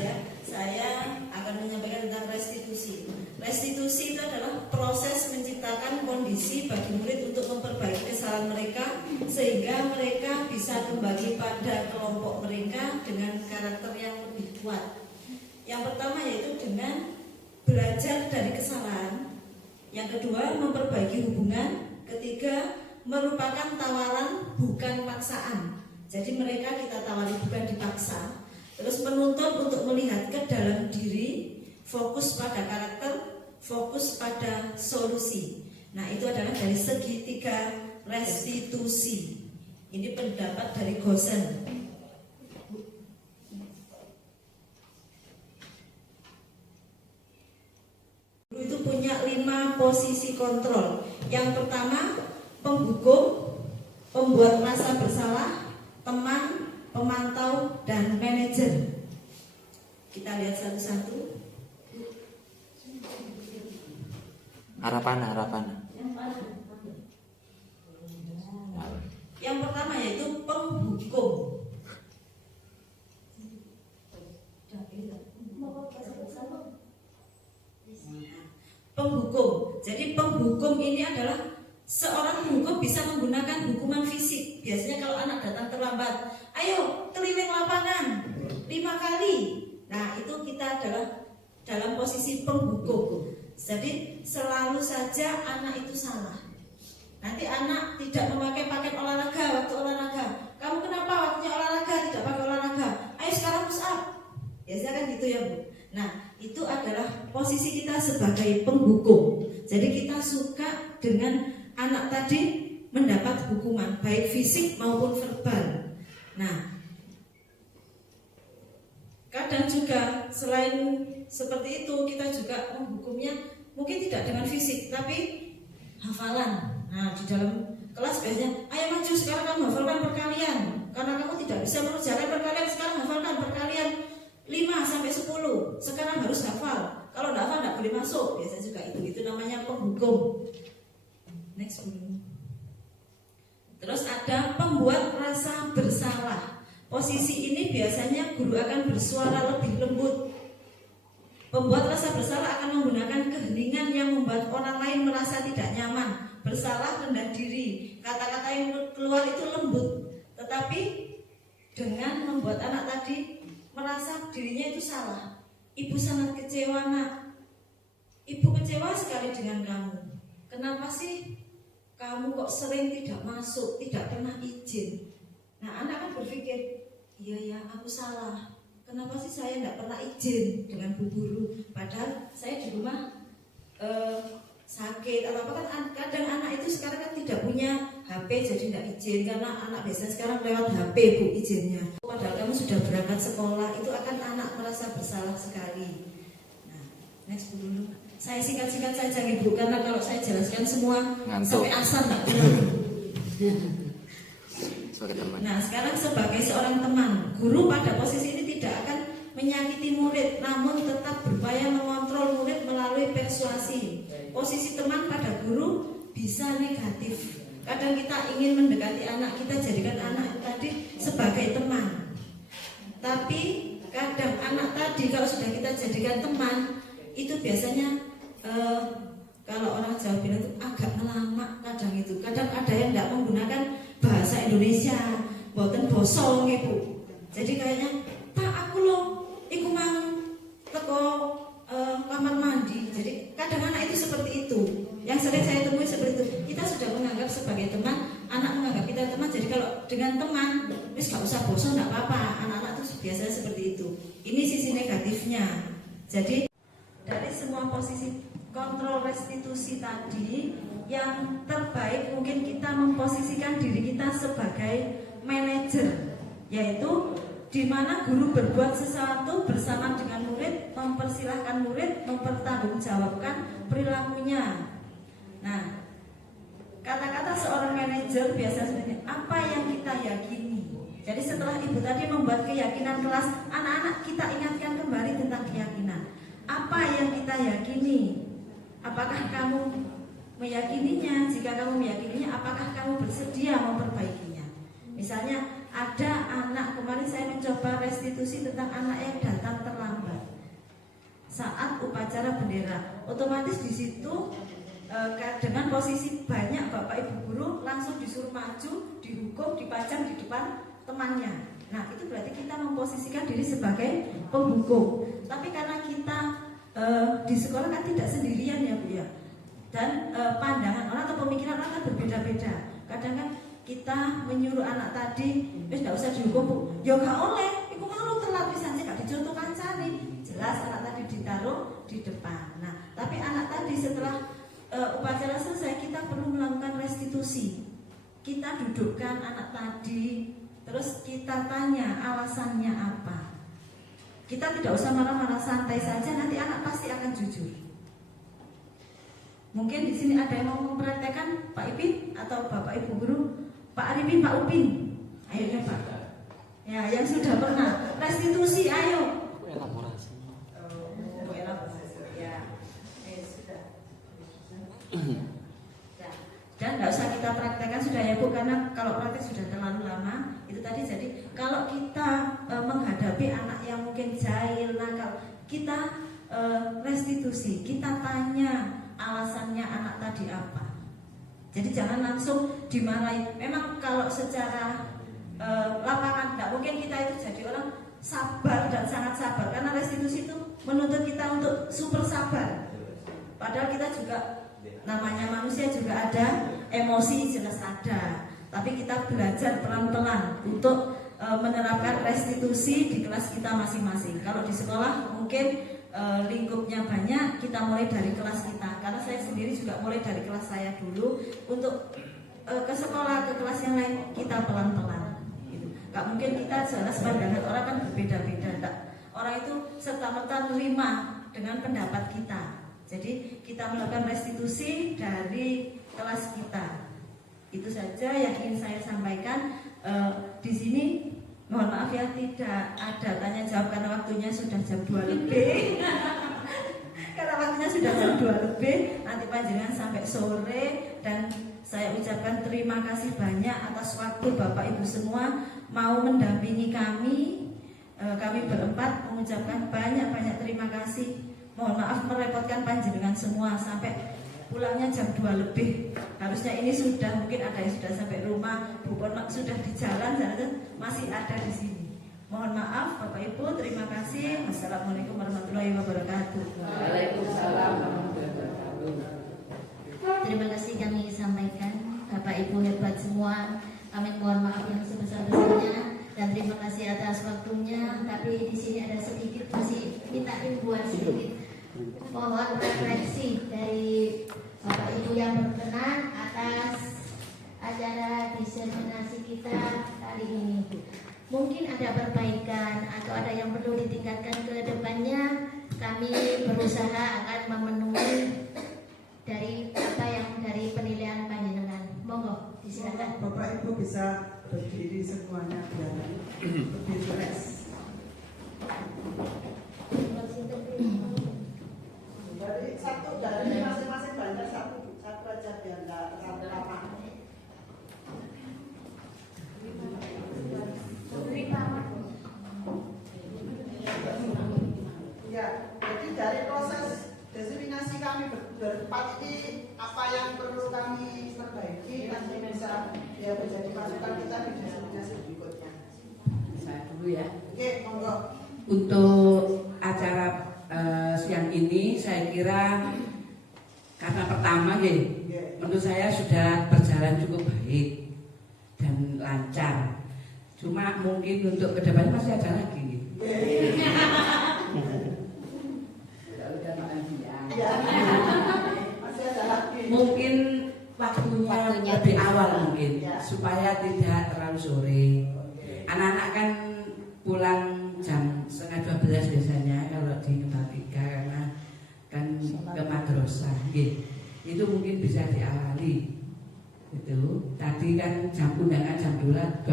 Ya, saya akan menyampaikan tentang restitusi. Restitusi itu adalah proses menciptakan kondisi bagi murid untuk memperbaiki kesalahan mereka sehingga mereka bisa kembali pada kelompok mereka dengan karakter yang lebih kuat. Yang pertama yaitu dengan belajar dari kesalahan. Yang kedua, memperbaiki hubungan. Ketiga, merupakan tawaran bukan paksaan. Jadi mereka kita tawari bukan dipaksa. Terus menuntut untuk melihat ke dalam diri, fokus pada karakter, fokus pada solusi. Nah, itu adalah dari segitiga restitusi. Ini pendapat dari Gosen. Itu punya 5 posisi kontrol. Yang pertama, penghukum, pembuat merasa bersalah, teman, pemantau, dan manajer. Kita lihat satu-satu. Harapan. Yang pertama yaitu penghukum. Penghukum. Jadi penghukum ini adalah seorang penghukum bisa menggunakan hukuman fisik. Biasanya kalau anak datang terlambat, ayo keliling lapangan 5 kali. Nah, itu kita adalah dalam posisi penghukum. Jadi selalu saja anak itu salah. Nanti anak tidak memakai pakaian olahraga waktu olahraga. Kamu kenapa waktunya olahraga tidak pakai olahraga? Ayo sekarang push up. Biasanya kan gitu ya Bu. Nah, itu adalah posisi kita sebagai penghukum. Jadi kita suka dengan anak tadi mendapat hukuman baik fisik maupun verbal. Nah, kadang juga selain seperti itu kita juga menghukumnya mungkin tidak dengan fisik tapi hafalan. Nah, di dalam kelas biasanya, ayo maju sekarang kamu hafalkan perkalian. Karena kamu tidak bisa mengerjakan perkalian, sekarang hafalkan perkalian 5 sampai 10. Sekarang harus hafal. Kalau tidak hafal tidak boleh masuk. Biasanya juga itu namanya penghukum. Next dulu. Terus ada pembuat rasa bersalah. Posisi ini biasanya guru akan bersuara lebih lembut. Pembuat rasa bersalah akan menggunakan keheningan yang membuat orang lain merasa tidak nyaman, bersalah, rendah diri. Kata-kata yang keluar itu lembut, tetapi dengan membuat anak tadi merasa dirinya itu salah. Ibu sangat kecewa nak. Ibu kecewa sekali dengan kamu. Kenapa sih kamu kok sering tidak masuk, tidak pernah izin? Nah, anak kan berpikir, iya ya aku salah. Kenapa sih saya tidak pernah izin dengan bu guru? Padahal saya di rumah sakit atau apa kan kadang anak itu sekarang kan tidak punya HP jadi tidak izin karena anak biasanya sekarang lewat HP Bu izinnya. Padahal kamu sudah berangkat sekolah itu akan anak merasa bersalah sekali. Nah, next dulu. Saya singkat-singkat saja Ibu karena kalau saya jelaskan semua ngantuk. Sampai asar nggak pulang. Nah, sekarang sebagai seorang teman, guru pada posisi ini tidak akan menyakiti murid, namun tetap berupaya mengontrol murid melalui persuasi. Posisi teman pada guru bisa negatif. Kadang kita ingin mendekati anak, kita jadikan anak tadi sebagai teman. Tapi kadang anak tadi kalau sudah kita jadikan teman itu biasanya kalau orang Jawa bilang itu agak ngelamak kadang itu. Kadang ada yang tidak menggunakan bahasa Indonesia, boten bosong ibu. Jadi kayaknya Pak aku loh, iku mang teko kamar mandi. Jadi kadang anak itu seperti itu. Yang sering saya temui seperti itu. Kita sudah menganggap sebagai teman, anak menganggap kita teman. Jadi kalau dengan teman, wis gak usah bosong, nggak apa-apa. Anak-anak itu biasanya seperti itu. Ini sisi negatifnya. Jadi dari semua posisi kontrol restitusi tadi, yang terbaik mungkin kita memposisikan diri kita sebagai manajer, yaitu di mana guru berbuat sesuatu bersama dengan murid, mempersilahkan murid mempertanggungjawabkan perilakunya. Nah, kata-kata seorang manajer biasanya apa yang kita yakini. Jadi setelah ibu tadi membuat keyakinan kelas, anak-anak kita ingatkan kembali tentang keyakinan. Apa yang kita yakini? Apakah kamu meyakininya? Jika kamu meyakininya, apakah kamu bersedia memperbaikinya? Misalnya ada anak, kemarin saya mencoba restitusi tentang anak yang datang terlambat saat upacara bendera. Otomatis di situ dengan posisi banyak bapak ibu guru langsung disuruh maju, dihukum, dipajang di depan temannya. Nah itu berarti kita memposisikan diri sebagai penghukum. Tapi karena kita di sekolah kan tidak sendirian ya Bu ya. Dan pandangan orang atau pemikiran orang kan berbeda-beda. Kadang kan kita menyuruh anak tadi, tidak usah dihukum Bu. Ya gak oleh, iku mau telat pisan gak dicontoh kancane. Jelas anak tadi ditaruh di depan. Nah, tapi anak tadi setelah upacara selesai kita perlu melakukan restitusi. Kita dudukkan anak tadi, terus kita tanya alasannya apa. Kita tidak usah marah-marah, santai saja, nanti anak pasti akan jujur. Mungkin di sini ada yang mau mempraktekkan, Pak Ipin atau Bapak Ibu Guru, Pak Arifin, Pak Upin. Ayo coba. Ya, yang sudah pernah restitusi, ayo. Elaborasi. Ya, sudah. Dan tidak usah kita praktekkan sudah ya Bu, karena kalau praktek sudah terlalu lama. Itu tadi, jadi kalau kita menghadapi anak yang mungkin jahil, nakal, kita restitusi, kita tanya alasannya anak tadi apa. Jadi jangan langsung dimarahi. Memang kalau secara lapangan tidak mungkin kita itu jadi orang sabar dan sangat sabar, karena restitusi itu menuntut kita untuk super sabar. Padahal kita juga namanya manusia juga ada emosi, jelas ada. Tapi kita belajar pelan-pelan untuk menerapkan restitusi di kelas kita masing-masing. Kalau di sekolah mungkin lingkupnya banyak, kita mulai dari kelas kita. Karena saya sendiri juga mulai dari kelas saya dulu. Untuk ke sekolah, ke kelas yang lain kita pelan-pelan gitu. Gak mungkin kita jelas pandangan orang kan berbeda-beda. Orang itu serta-merta menerima dengan pendapat kita. Jadi kita melakukan restitusi dari kelas kita. Itu saja yang ingin saya sampaikan. Di sini mohon maaf ya tidak ada tanya jawab karena waktunya sudah jam 2 lebih. Karena waktunya sudah jam 2 lebih. Nanti panjenengan sampai sore. Dan saya ucapkan terima kasih banyak atas waktu Bapak Ibu semua mau mendampingi kami. Kami berempat mengucapkan banyak-banyak terima kasih. Mohon maaf merepotkan panjenengan semua sampai pulangnya jam 2 lebih. Harusnya ini sudah, mungkin ada yang sudah sampai rumah, bukan sudah di jalan, masih ada di sini. Mohon maaf Bapak Ibu, terima kasih. Wassalamualaikum warahmatullahi wabarakatuh. Waalaikumsalam warahmatullahi wabarakatuh. Terima kasih kami sampaikan Bapak Ibu hebat semua. Kami mohon maaf yang sebesar-besarnya dan terima kasih atas waktunya. Tapi di sini ada sedikit masih minta himbauan sedikit. Mohon refleksi dari Bapak Ibu yang berkenan atas acara diseminasi kita kali ini. Mungkin ada perbaikan atau ada yang perlu ditingkatkan ke depannya. Kami berusaha akan memenuhi dari apa yang dari penilaian panjenengan. Monggo disilakan. Bapak Ibu bisa berdiri semuanya biar lebih rileks. Dari satu dari masing-masing banyak satu aja biar nggak lama. proses diseminasi kami berempat ini apa yang perlu kami perbaiki nanti bisa ya menjadi masukan kita di diseminasi berikutnya. Saya dulu ya. Oke, monggo. Untuk acara siang ini saya kira karena pertama menurut saya sudah berjalan cukup baik dan lancar. Cuma mungkin untuk kedepannya masih ada lagi. Masih ada lagi. Mungkin waktunya lebih awal mungkin supaya tidak terlalu sore. Anak-anak kan pulang jam 11:30 biasanya kalau di Kebatiga karena kan ke madrasah. Itu mungkin bisa diawali. Itu tadi kan jam undangan jam 12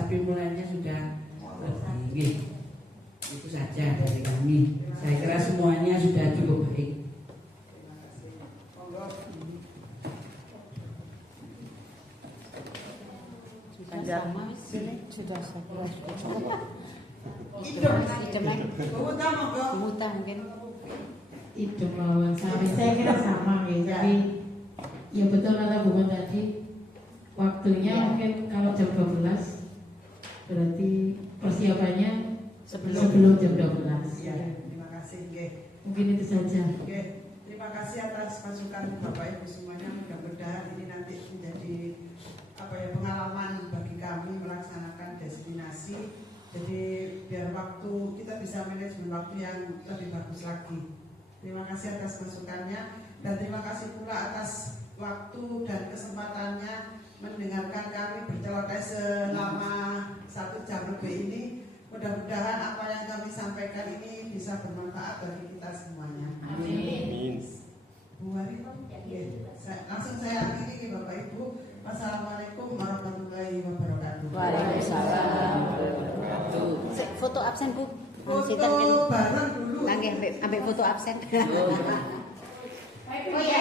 tapi mulainya sudah lebih. Itu saja dari kami. Saya kira semuanya sudah cukup baik. Sudah cukup. Itu melawan sampai saya kira sama ya, tapi ya betul kata Bu tadi waktunya mungkin kalau jam 12 berarti persiapannya sebelum jam 12. Ya, terima kasih. Mungkin itu saja. Terima kasih atas masukan Bapak Ibu semuanya. Mudah-mudahan ini nanti menjadi pengalaman bagi kami melaksanakan destinasi. Jadi biar waktu kita bisa manajemen waktu yang lebih bagus lagi. Terima kasih atas masukannya dan terima kasih pula atas waktu dan kesempatannya mendengarkan kami berceloteh selama 1 jam lebih ini. Mudah-mudahan apa yang kami sampaikan ini bisa bermanfaat bagi kita semuanya. Amin. Bu Hari, langsung saya akhiri Bapak Ibu. Wassalamualaikum warahmatullahi wabarakatuh. Waalaikumsalam. Foto absen Bu. Foto bareng dulu. Nggih, ambek foto absen. Oh ya.